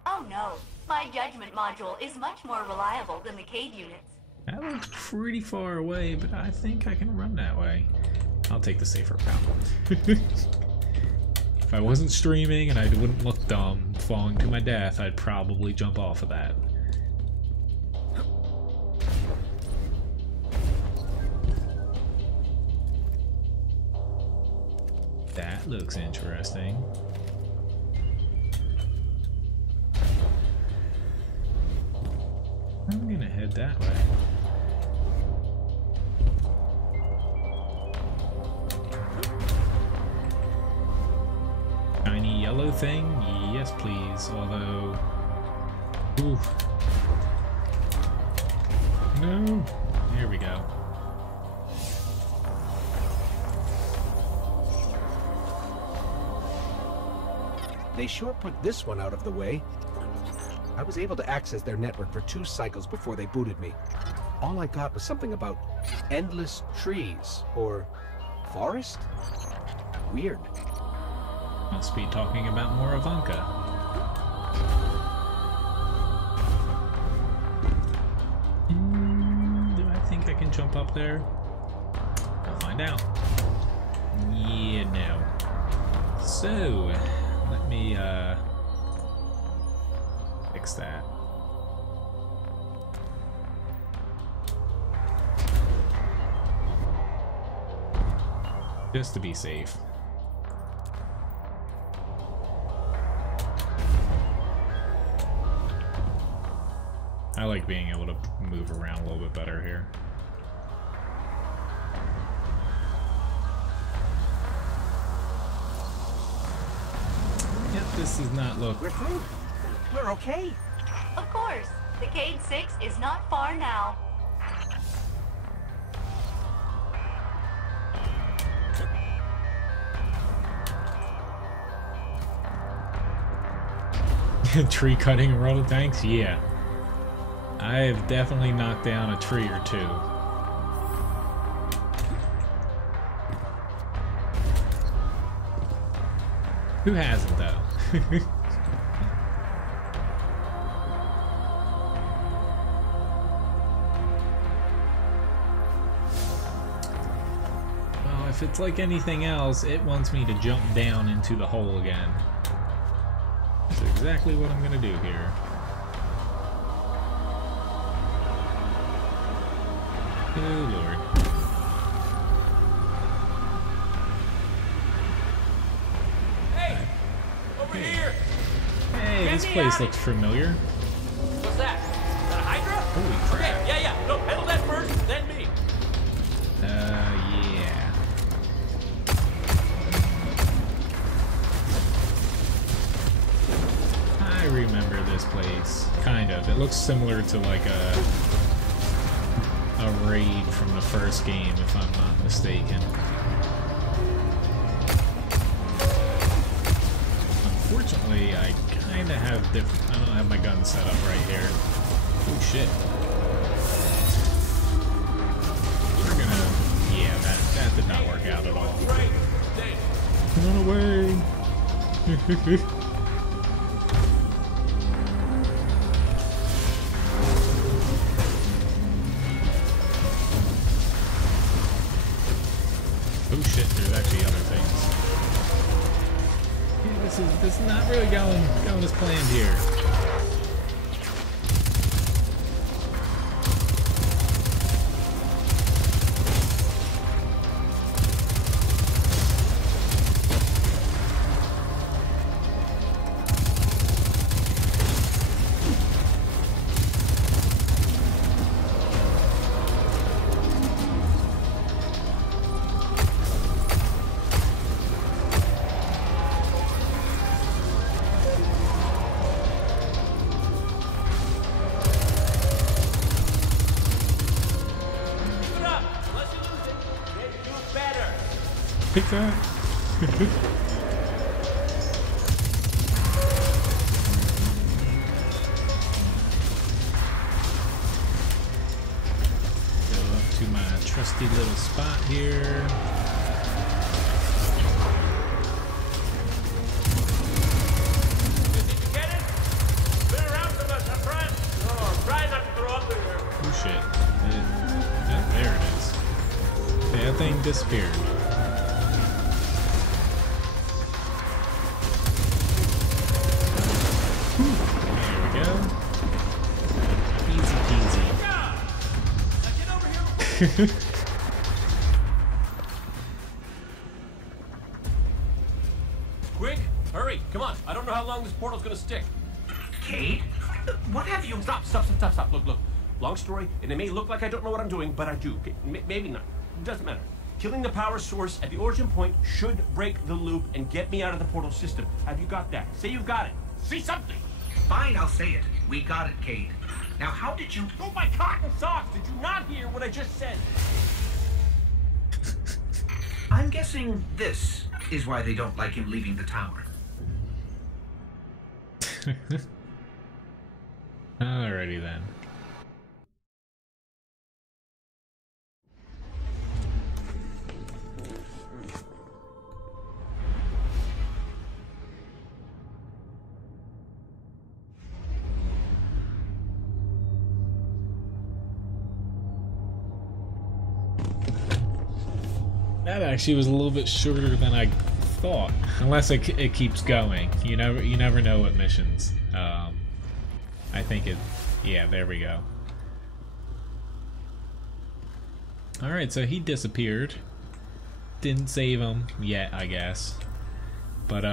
Oh no, my judgment module is much more reliable than the Cade units. That looks pretty far away, but I think I can run that way. I'll take the safer route. If I wasn't streaming and I wouldn't look dumb falling to my death, I'd probably jump off of that. That looks interesting. I'm gonna head that way. Shiny yellow thing? Yes, please. Although... Oof. No! There we go. They sure put this one out of the way. I was able to access their network for 2 cycles before they booted me. All I got was something about endless trees, or forest? Weird. Must be talking about more Ivanka. Do I think I can jump up there? We'll find out. Yeah, no. So, let me, fix that. Just to be safe. I like being able to move around a little bit better here. Yep, this does not look... We're through. We're okay. Of course, the Cade 6 is not far now. Tree cutting and roll of tanks? Yeah. I have definitely knocked down a tree or two. Who hasn't, though? Well, if it's like anything else, it wants me to jump down into the hole again. That's exactly what I'm gonna do here. Oh Lord. Hey! Over here! Hey, this place looks familiar. What's that? Is that a Hydra? Holy crap. Okay, yeah. No, handle that first, then me. Yeah. I remember this place. Kind of. It looks similar to like a raid from the first game, if I'm not mistaken. Unfortunately, I kind of have different... I don't have my gun set up right here. Oh shit. We're gonna... Yeah, that did away. Oh shit, there's actually other things. Yeah, this is not really going as planned here. Pick that. Go up to my trusty little spot here. Did you get it? Been around from us, I'm trying. Oh, I'm trying not to throw up in here. Oh shit. There it is. That thing disappeared. Quick, hurry, come on. I don't know how long this portal's gonna stick. Cade? What have you... Stop. Look. Long story, and it may look like I don't know what I'm doing, but I do. Maybe not. It doesn't matter. Killing the power source at the origin point should break the loop and get me out of the portal system. Have you got that? Say you've got it. Say something. Fine, I'll say it. We got it, Cade. Now, how did you... Oh, my cotton socks! Did you not hear what I just said? I'm guessing this is why they don't like him leaving the tower. Alrighty then. That actually was a little bit shorter than I thought, unless it keeps going. You never know what missions. I think it. Yeah, there we go. All right, so he disappeared. Didn't save him yet, I guess. But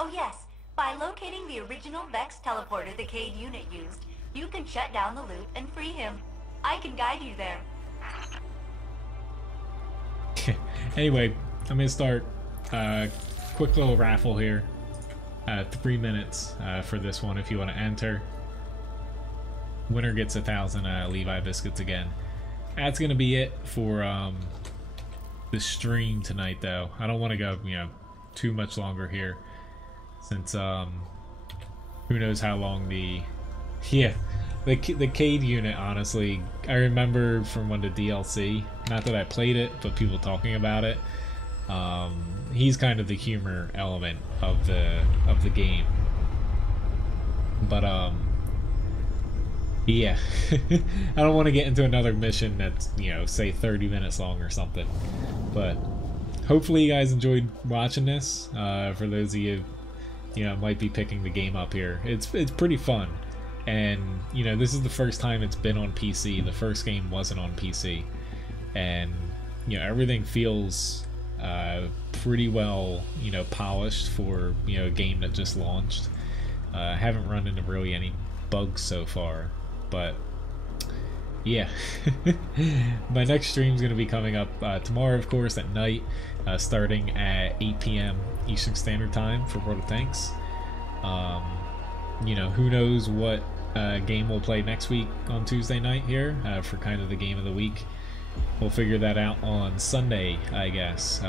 Oh yes, by locating the original Vex teleporter the Cade unit used, you can shut down the loop and free him. I can guide you there. Anyway, I'm gonna start quick little raffle here. 3 minutes for this one if you want to enter. Winner gets 1,000 Levi biscuits again. That's gonna be it for the stream tonight, though. I don't want to go, too much longer here, since who knows how long the Cade unit, honestly, I remember from when the DLC, not that I played it, but people talking about it. He's kind of the humor element of the game. But yeah, I don't want to get into another mission that's, say 30 minutes long or something. But hopefully you guys enjoyed watching this. For those of you, might be picking the game up here, it's pretty fun. And, this is the first time it's been on PC. The first game wasn't on PC. And, everything feels pretty well, polished for, a game that just launched. I haven't run into really any bugs so far. But, yeah. My next stream is going to be coming up tomorrow, of course, at night. Starting at 8 p.m. Eastern Standard Time for World of Tanks. Who knows what game we'll play next week on Tuesday night here for kind of the game of the week. We'll figure that out on Sunday, I guess,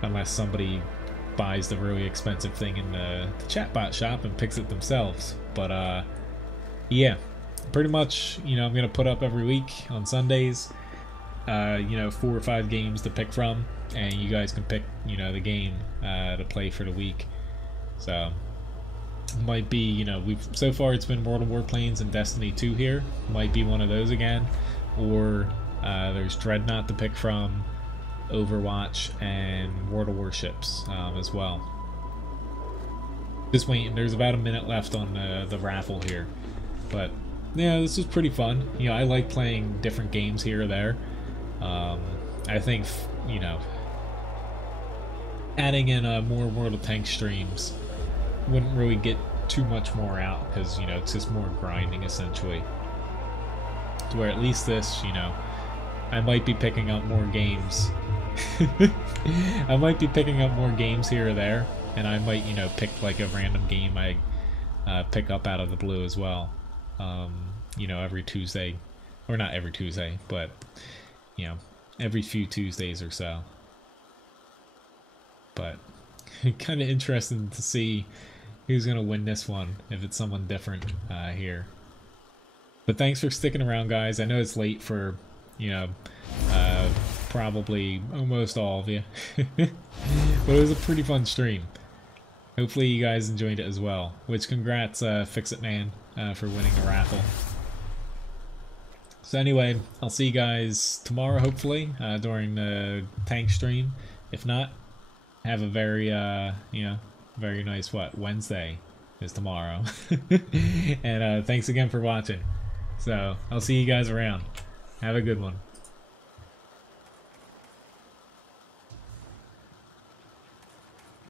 unless somebody buys the really expensive thing in the chatbot shop and picks it themselves. But yeah, pretty much, I'm gonna put up every week on Sundays. you know, 4 or 5 games to pick from, and you guys can pick, you know, the game to play for the week. So might be, you know, so far it's been World of Warplanes and Destiny 2 here. Might be one of those again, or there's Dreadnought to pick from, Overwatch, and World of Warships as well. Just waiting. There's about a minute left on the raffle here, but yeah, this was pretty fun. You know, I like playing different games here or there. I think, you know, adding in more World of Tanks streams wouldn't really get too much more out, because, you know, it's just more grinding essentially. To where at least this, you know, I might be picking up more games. I might be picking up more games here or there, and I might, you know, pick like a random game I pick up out of the blue as well. You know, every Tuesday, or not every Tuesday, but, you know, every few Tuesdays or so. But kind of interesting to see who's gonna win this one, if it's someone different here. But thanks for sticking around, guys. I know it's late for, you know, probably almost all of you. But it was a pretty fun stream. Hopefully you guys enjoyed it as well. Which, congrats, Fix-It Man, for winning the raffle. So anyway, I'll see you guys tomorrow, hopefully, during the tank stream. If not, have a very, you know, very nice, Wednesday is tomorrow. And thanks again for watching. So, I'll see you guys around. Have a good one.